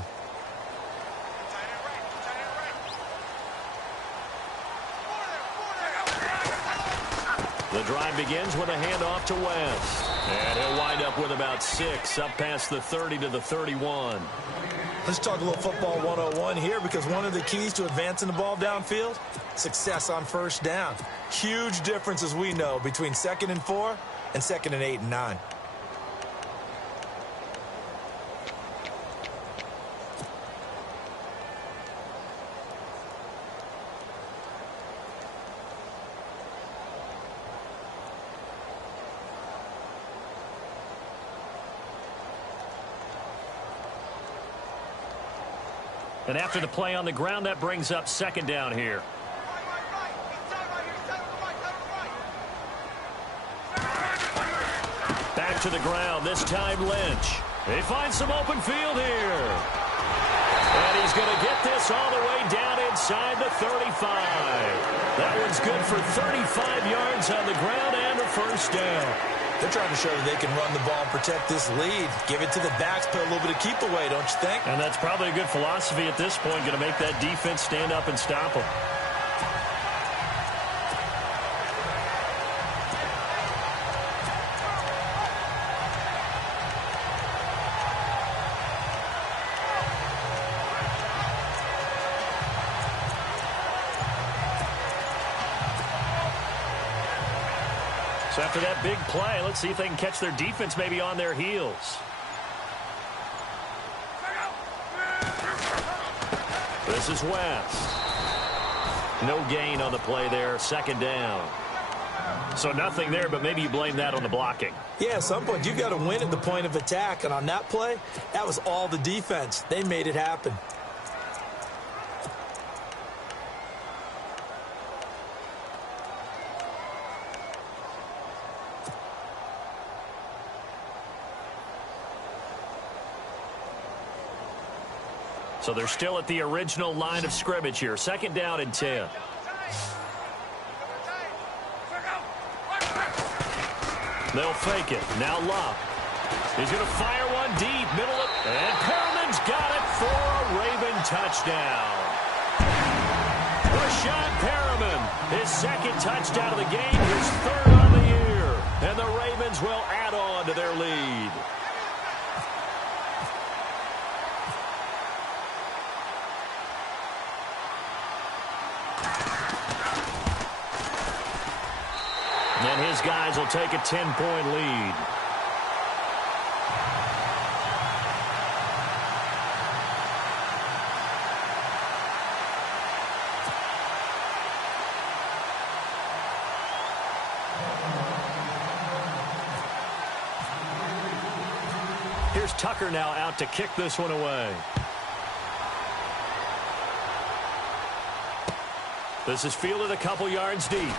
The drive begins with a handoff to West. And he'll wind up with about 6 up past the 30 to the 31. Let's talk a little football 101 here, because one of the keys to advancing the ball downfield, success on first down. Huge difference, as we know, between 2nd and 4 and 2nd and 8 and 9. And after the play on the ground, that brings up second down here. Back to the ground, this time Lynch. He finds some open field here. And he's going to get this all the way down inside the 35. That one's good for 35 yards on the ground and a first down. They're trying to show that they can run the ball and protect this lead. Give it to the backs, put a little bit of keep away, don't you think? And that's probably a good philosophy at this point, going to make that defense stand up and stop them. So after that big play, let's see if they can catch their defense maybe on their heels. This is West. No gain on the play there. Second down. So nothing there, but maybe you blame that on the blocking. Yeah, at some point, you've got to win at the point of attack. And on that play, that was all the defense. They made it happen. So they're still at the original line of scrimmage here. Second down and 10. They'll fake it. Now Love. He's going to fire one deep. Middle of, and Perriman's got it for a Raven touchdown. Rashad Perriman, his second touchdown of the game, his third on the year. And the Ravens will add on to their lead. And his guys will take a 10-point lead. Here's Tucker now out to kick this one away. This is fielded a couple yards deep.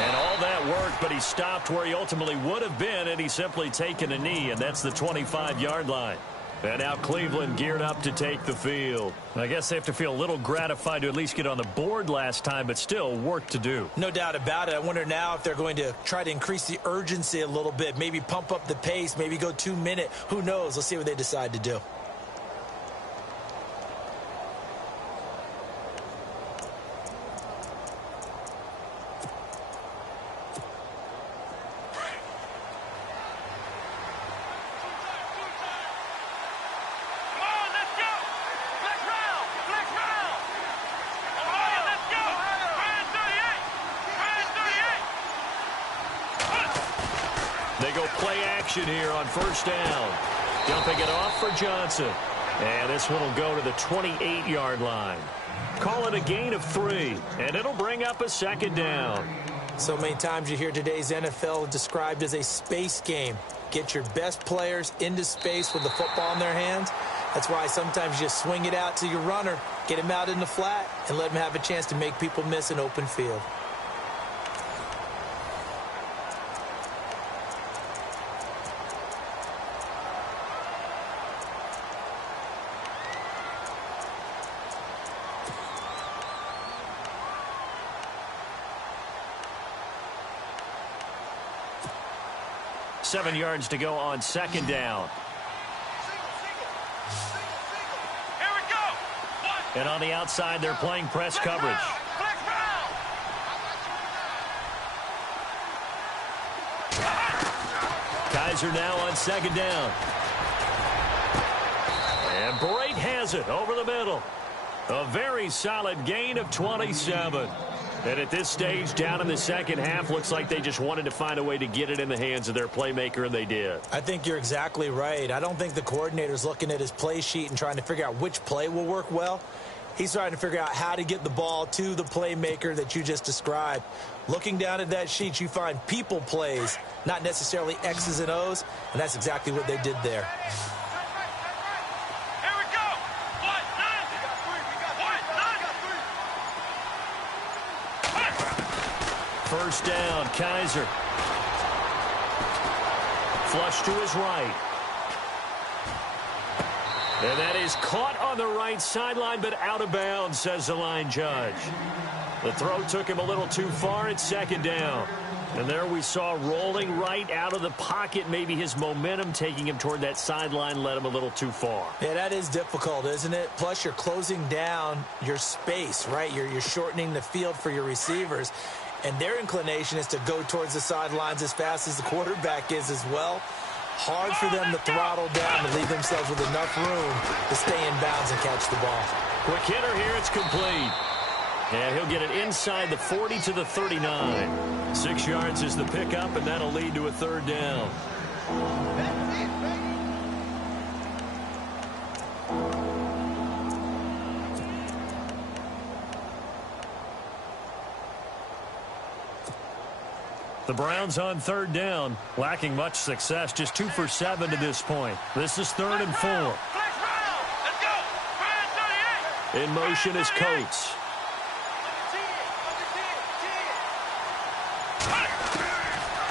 And all that worked, but he stopped where he ultimately would have been, and he's simply taken a knee, and that's the 25-yard line. And now Cleveland geared up to take the field. I guess they have to feel a little gratified to at least get on the board last time, but still work to do. No doubt about it. I wonder now if they're going to try to increase the urgency a little bit, maybe pump up the pace, maybe go 2-minute. Who knows? Let's see what they decide to do. They go play action here on first down. Dumping it off for Johnson. And this one will go to the 28-yard line. Call it a gain of 3, and it'll bring up a second down. So many times you hear today's NFL described as a space game. Get your best players into space with the football in their hands. That's why sometimes you just swing it out to your runner, get him out in the flat, and let him have a chance to make people miss an open field. Seven yards to go on second down. Here we go. And on the outside, they're playing press coverage. Kaiser now on second down. And Brate has it over the middle. A very solid gain of 27. And at this stage, down in the second half, looks like they just wanted to find a way to get it in the hands of their playmaker, and they did. I think you're exactly right. I don't think the coordinator's looking at his play sheet and trying to figure out which play will work well. He's trying to figure out how to get the ball to the playmaker that you just described. Looking down at that sheet, you find people plays, not necessarily X's and O's, and that's exactly what they did there. First down, Kaiser. Flush to his right. And that is caught on the right sideline, but out of bounds, says the line judge. The throw took him a little too far at second down. And there we saw rolling right out of the pocket. Maybe his momentum taking him toward that sideline led him a little too far. Yeah, that is difficult, isn't it? Plus, you're closing down your space, right? You're shortening the field for your receivers. And their inclination is to go towards the sidelines as fast as the quarterback is as well. Hard for them to throttle down to leave themselves with enough room to stay in bounds and catch the ball. Quick hitter here, it's complete. And he'll get it inside the 40 to the 39. 6 yards is the pickup, and that'll lead to a third down. The Browns on third down, lacking much success, just 2 for 7 to this point. This is 3rd and 4. Let's go. Brand 38. In motion is Coates.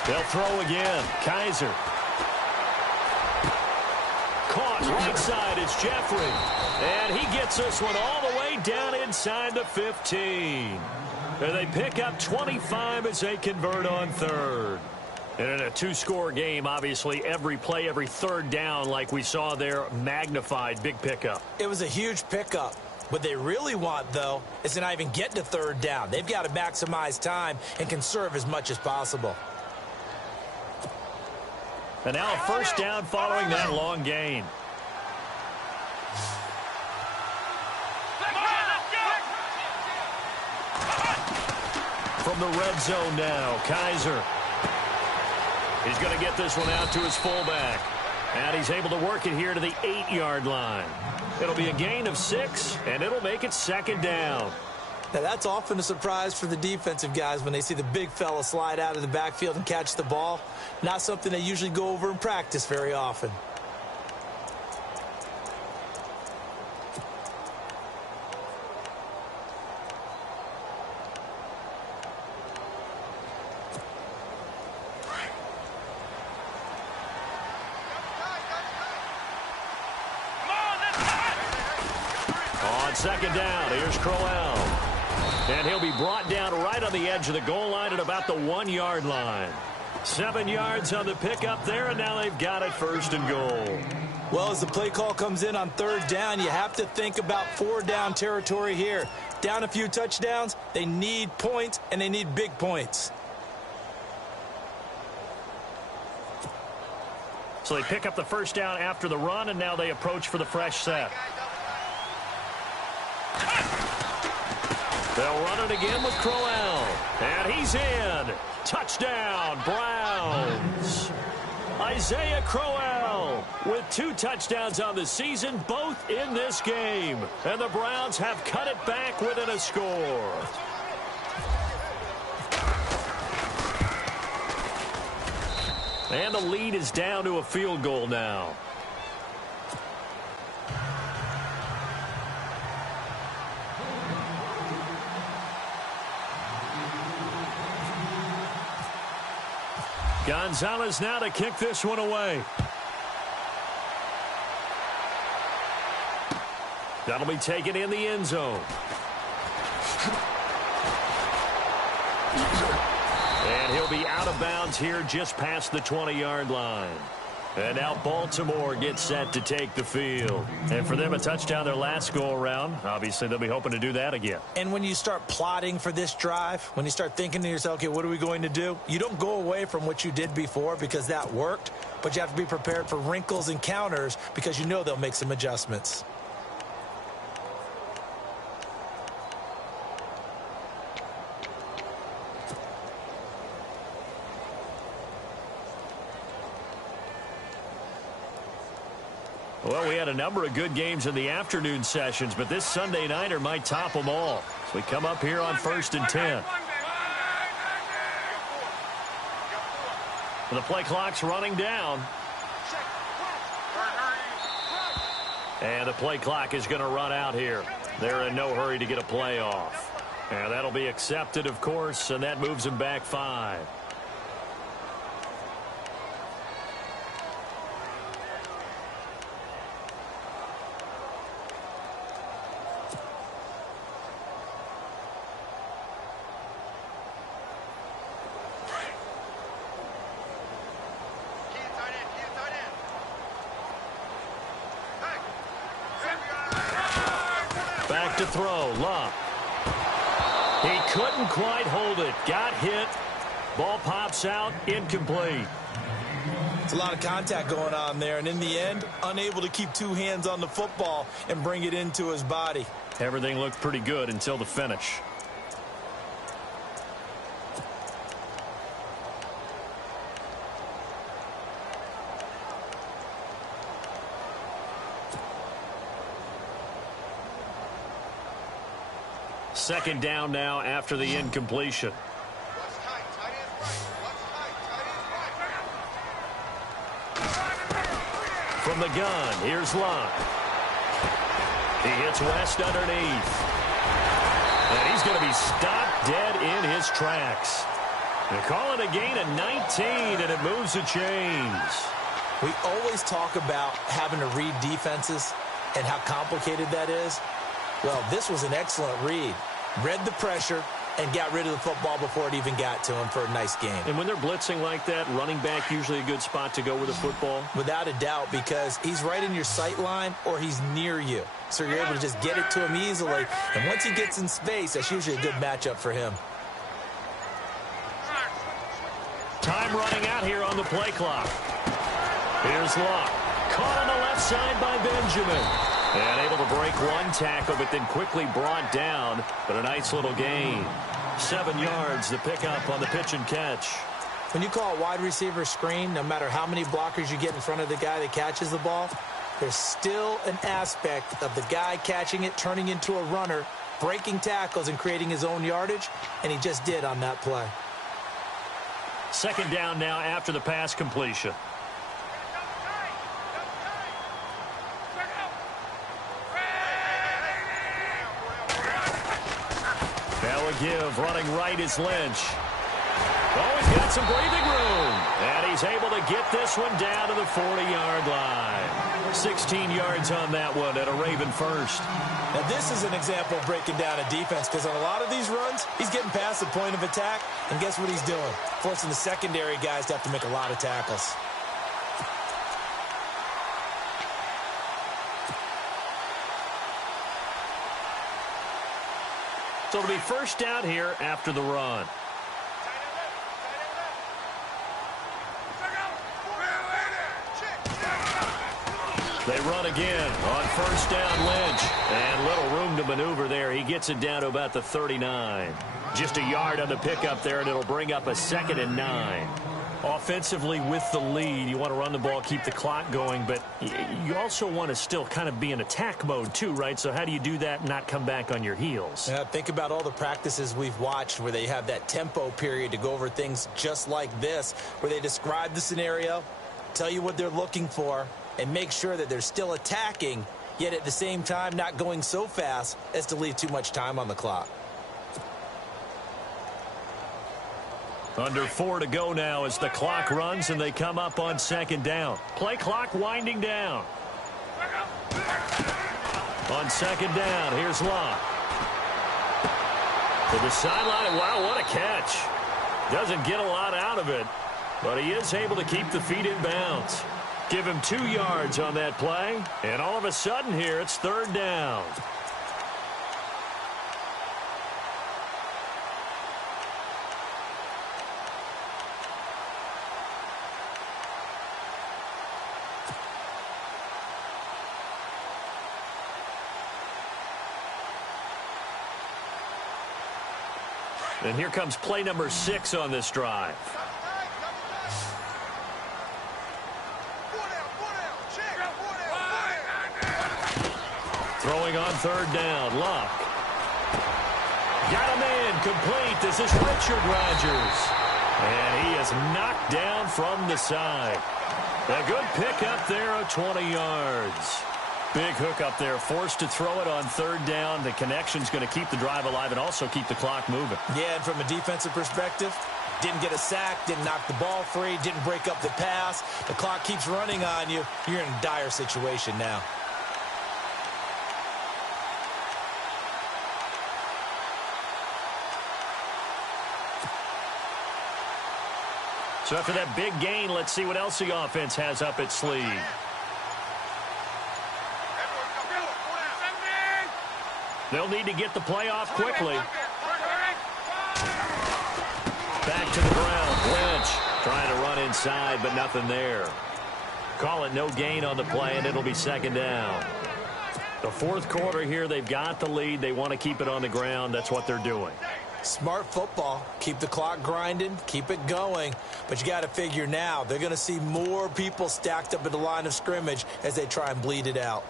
They'll throw again. Kaiser. Caught right side. It's Jeffrey. And he gets this one all the way down inside the 15. And they pick up 25 as they convert on third. And in a 2-score game, obviously, every play, every third down, like we saw there, magnified. Big pickup. It was a huge pickup. What they really want, though, is to not even get to third down. They've got to maximize time and conserve as much as possible. And now a first down following that long gain. From the red zone now, Kaiser. He's going to get this one out to his fullback. And he's able to work it here to the 8-yard line. It'll be a gain of 6, and it'll make it 2nd down. Now, that's often a surprise for the defensive guys when they see the big fella slide out of the backfield and catch the ball. Not something they usually go over in practice very often. On 2nd down, here's Crowell. And he'll be brought down right on the edge of the goal line at about the 1-yard line. 7 yards on the pickup there, and now they've got it 1st and goal. Well, as the play call comes in on 3rd down, you have to think about 4-down territory here. Down a few touchdowns, they need points, and they need big points. So they pick up the 1st down after the run, and now they approach for the fresh set. They'll run it again with Crowell. And he's in. Touchdown, Browns. Isaiah Crowell with 2 touchdowns on the season, both in this game. And the Browns have cut it back within a score. And the lead is down to a field goal now. Gonzalez now to kick this one away. That'll be taken in the end zone. And he'll be out of bounds here just past the 20-yard line. And now Baltimore gets set to take the field. And for them, a touchdown their last go-around. Obviously, they'll be hoping to do that again. And when you start plotting for this drive, when you start thinking to yourself, okay, what are we going to do? You don't go away from what you did before because that worked, but you have to be prepared for wrinkles and counters because you know they'll make some adjustments. Well, we had a number of good games in the afternoon sessions, but this Sunday nighter might top them all. So we come up here on 1st and 10. The play clock's running down. And the play clock is going to run out here. They're in no hurry to get a play off. And that'll be accepted, of course, and that moves them back 5. Back to throw, Love. He couldn't quite hold it. Got hit. Ball pops out, incomplete. It's a lot of contact going on there, and in the end, unable to keep 2 hands on the football and bring it into his body. Everything looked pretty good until the finish. Second down now after the incompletion. From the gun, here's Luck. He hits West underneath. And he's going to be stopped dead in his tracks. They call it a gain of 19, and it moves the chains. We always talk about having to read defenses and how complicated that is. Well, this was an excellent read. Read the pressure and got rid of the football before it even got to him for a nice game. And when they're blitzing like that, running back usually a good spot to go with the football? Without a doubt, because he's right in your sight line or he's near you. So you're able to just get it to him easily. And once he gets in space, that's usually a good matchup for him. Time running out here on the play clock. Here's Luck. Caught on the left side by Benjamin. And able to break one tackle, but then quickly brought down. But a nice little gain. 7 yards, the pickup on the pitch and catch. When you call a wide receiver screen, no matter how many blockers you get in front of the guy that catches the ball, there's still an aspect of the guy catching it, turning into a runner, breaking tackles and creating his own yardage, and he just did on that play. Second down now after the pass completion. Give running right is Lynch. Oh, he's got some breathing room. And he's able to get this one down to the 40-yard line. 16 yards on that one and a Raven first. Now, this is an example of breaking down a defense because on a lot of these runs, he's getting past the point of attack, and guess what he's doing? Forcing the secondary guys to have to make a lot of tackles. So it'll be first down here after the run. They run again on first down, Lynch. And little room to maneuver there. He gets it down to about the 39. Just a yard on the pickup there, and it'll bring up a 2nd and 9. Offensively with the lead, you want to run the ball, keep the clock going, but you also want to still kind of be in attack mode too, right? So how do you do that and not come back on your heels? Yeah, think about all the practices we've watched where they have that tempo period to go over things just like this, where they describe the scenario, tell you what they're looking for, and make sure that they're still attacking, yet at the same time not going so fast as to leave too much time on the clock. Under 4 to go now as the clock runs and they come up on second down. Play clock winding down. On second down, here's Luck. To the sideline. Wow, what a catch. Doesn't get a lot out of it, but he is able to keep the feet in bounds. Give him 2 yards on that play, and all of a sudden here it's third down. And here comes play number 6 on this drive. Throwing on third down, Luck. Got him in, complete. This is Richard Rodgers. And he is knocked down from the side. A good pickup there of 20 yards. Big hook up there, forced to throw it on third down. The connection's going to keep the drive alive and also keep the clock moving. Yeah, and from a defensive perspective, didn't get a sack, didn't knock the ball free, didn't break up the pass. The clock keeps running on you. You're in a dire situation now. So after that big gain, let's see what else the offense has up its sleeve. They'll need to get the play off quickly. Back to the ground. Lynch trying to run inside, but nothing there. Call it no gain on the play, and it'll be second down. The fourth quarter here, they've got the lead. They want to keep it on the ground. That's what they're doing. Smart football. Keep the clock grinding. Keep it going. But you got to figure now, they're going to see more people stacked up at the line of scrimmage as they try and bleed it out.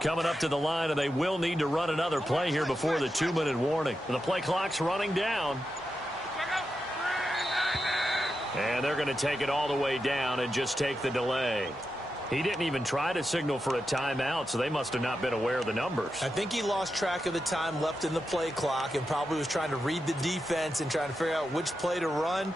Coming up to the line, and they will need to run another play here before the 2-minute warning. The play clock's running down. And they're going to take it all the way down and just take the delay. He didn't even try to signal for a timeout, so they must have not been aware of the numbers. I think he lost track of the time left in the play clock and probably was trying to read the defense and trying to figure out which play to run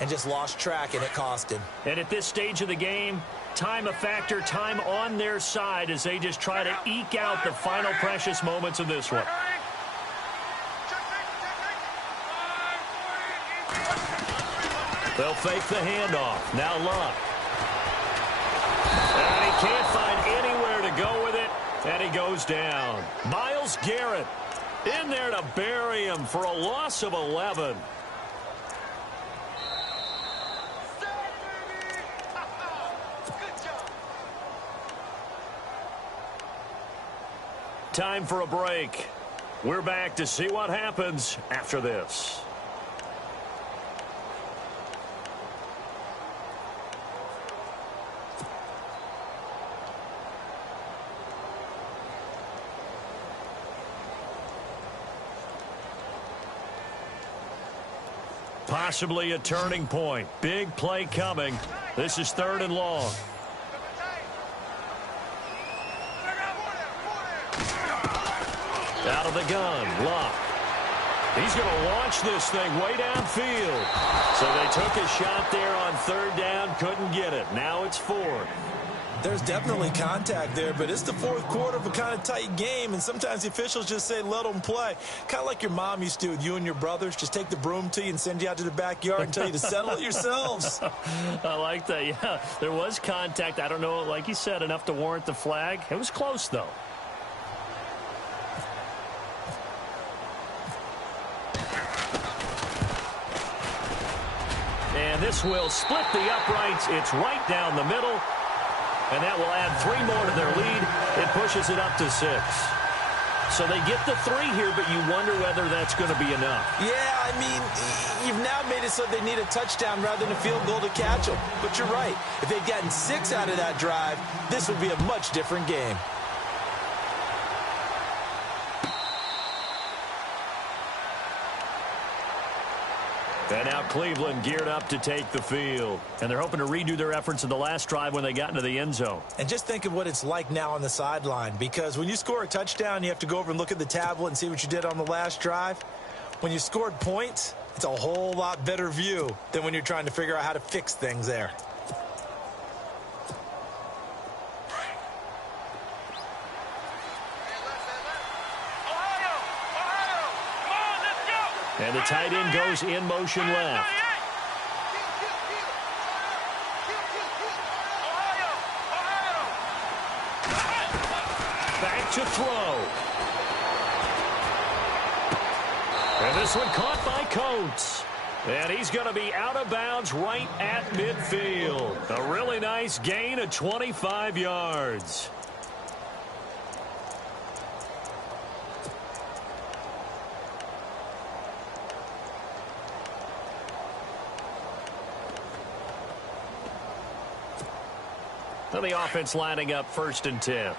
and just lost track, and it cost him. And at this stage of the game, time a factor, time on their side as they just try to eke out the final precious moments of this one. They'll fake the handoff. Now Luck. And he can't find anywhere to go with it, and he goes down. Myles Garrett in there to bury him for a loss of 11. Time for a break. We're back to see what happens after this. Possibly a turning point. Big play coming. This is 3rd and long. Out of the gun, Luck. He's going to launch this thing way downfield. So they took a shot there on 3rd down, couldn't get it. Now it's 4th. There's definitely contact there, but it's the 4th quarter of a kind of tight game, and sometimes the officials just say let them play. Kind of like your mom used to do with you and your brothers. Just take the broom to you and send you out to the backyard and tell you to settle it yourselves. I like that, yeah. There was contact. I don't know, like you said, enough to warrant the flag. It was close, though. And this will split the uprights. It's right down the middle. And that will add 3 more to their lead. It pushes it up to 6. So they get the 3 here, but you wonder whether that's going to be enough. Yeah, I mean, you've now made it so they need a touchdown rather than a field goal to catch them. But you're right. If they'd gotten 6 out of that drive, this would be a much different game. And now Cleveland geared up to take the field. And they're hoping to redo their efforts in the last drive when they got into the end zone. And just think of what it's like now on the sideline. Because when you score a touchdown, you have to go over and look at the tablet and see what you did on the last drive. When you scored points, it's a whole lot better view than when you're trying to figure out how to fix things there. And the tight end goes in motion left. Back to throw. And this one caught by Coates. And he's going to be out of bounds right at midfield. A really nice gain of 25 yards. So the offense lining up 1st and 10.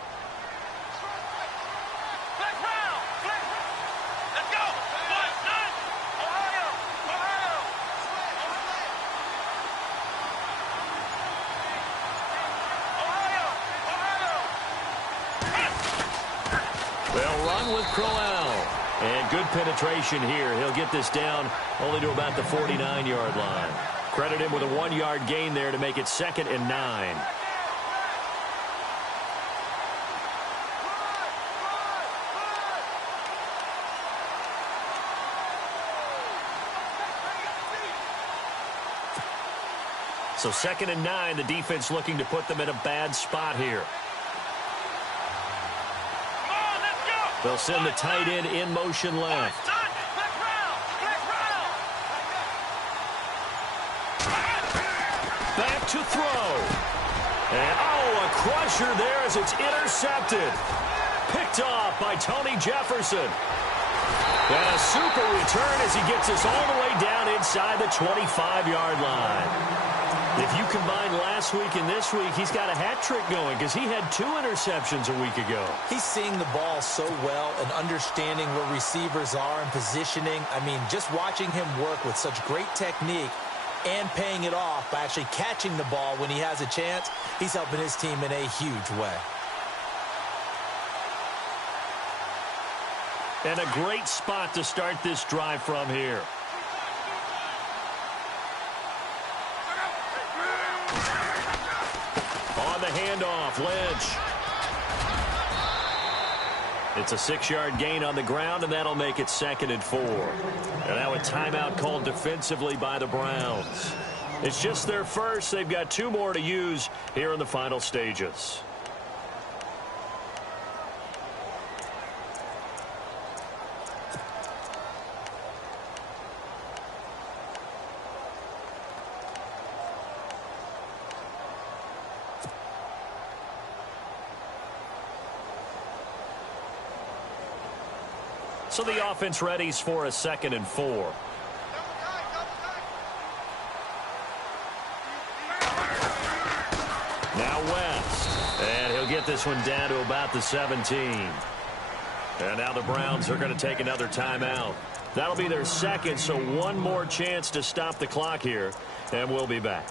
They'll run with Crowell. And good penetration here. He'll get this down only to about the 49-yard line. Credit him with a 1-yard gain there to make it 2nd and 9. So 2nd and 9, the defense looking to put them in a bad spot here. They'll send the tight end in motion left. Back to throw. And, a crusher there as it's intercepted. Picked off by Tony Jefferson. And a super return as he gets us all the way down inside the 25-yard line. If you combine last week and this week, he's got a hat trick going because he had 2 interceptions a week ago. He's seeing the ball so well and understanding where receivers are and positioning. I mean, just watching him work with such great technique and paying it off by actually catching the ball when he has a chance, he's helping his team in a huge way. And a great spot to start this drive from here. On the handoff, Lynch. It's a 6-yard gain on the ground, and that'll make it 2nd and 4. And now a timeout called defensively by the Browns. It's just their first. They've got 2 more to use here in the final stages. So the offense readies for a 2nd and 4. Now West. And he'll get this one down to about the 17. And now the Browns are going to take another timeout. That'll be their 2nd, so 1 more chance to stop the clock here. And we'll be back.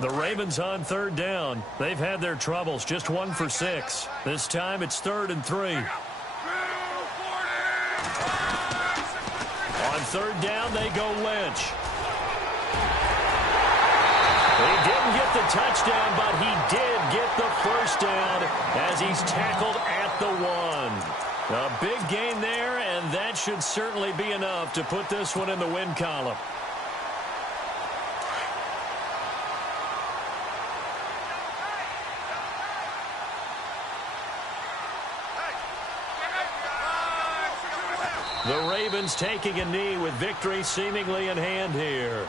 The Ravens on 3rd down. They've had their troubles, just 1 for 6. This time it's 3rd and 3. On 3rd down, they go Lynch. He didn't get the touchdown, but he did get the first down as he's tackled at the 1. A big gain there, and that should certainly be enough to put this one in the win column. The Ravens taking a knee with victory seemingly in hand here.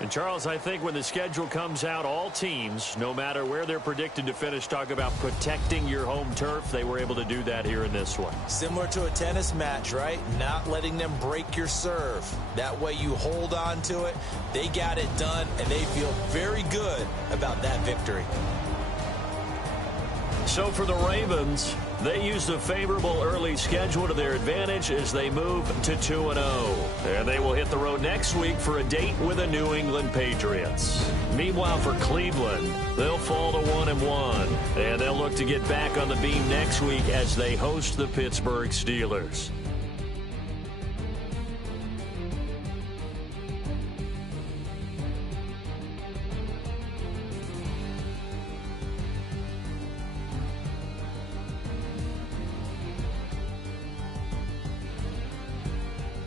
And, Charles, I think when the schedule comes out, all teams, no matter where they're predicted to finish, talk about protecting your home turf. They were able to do that here in this one. Similar to a tennis match, right? Not letting them break your serve. That way you hold on to it. They got it done, and they feel very good about that victory. So for the Ravens, they used a favorable early schedule to their advantage as they move to 2-0. And they will hit the road next week for a date with the New England Patriots. Meanwhile, for Cleveland, they'll fall to 1-1. And they'll look to get back on the beam next week as they host the Pittsburgh Steelers.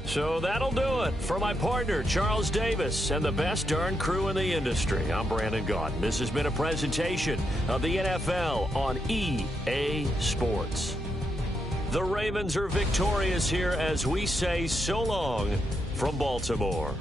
So that'll do it. For my partner, Charles Davis, and the best darn crew in the industry, I'm Brandon Gaudin. This has been a presentation of the NFL on EA Sports. The Ravens are victorious here as we say so long from Baltimore.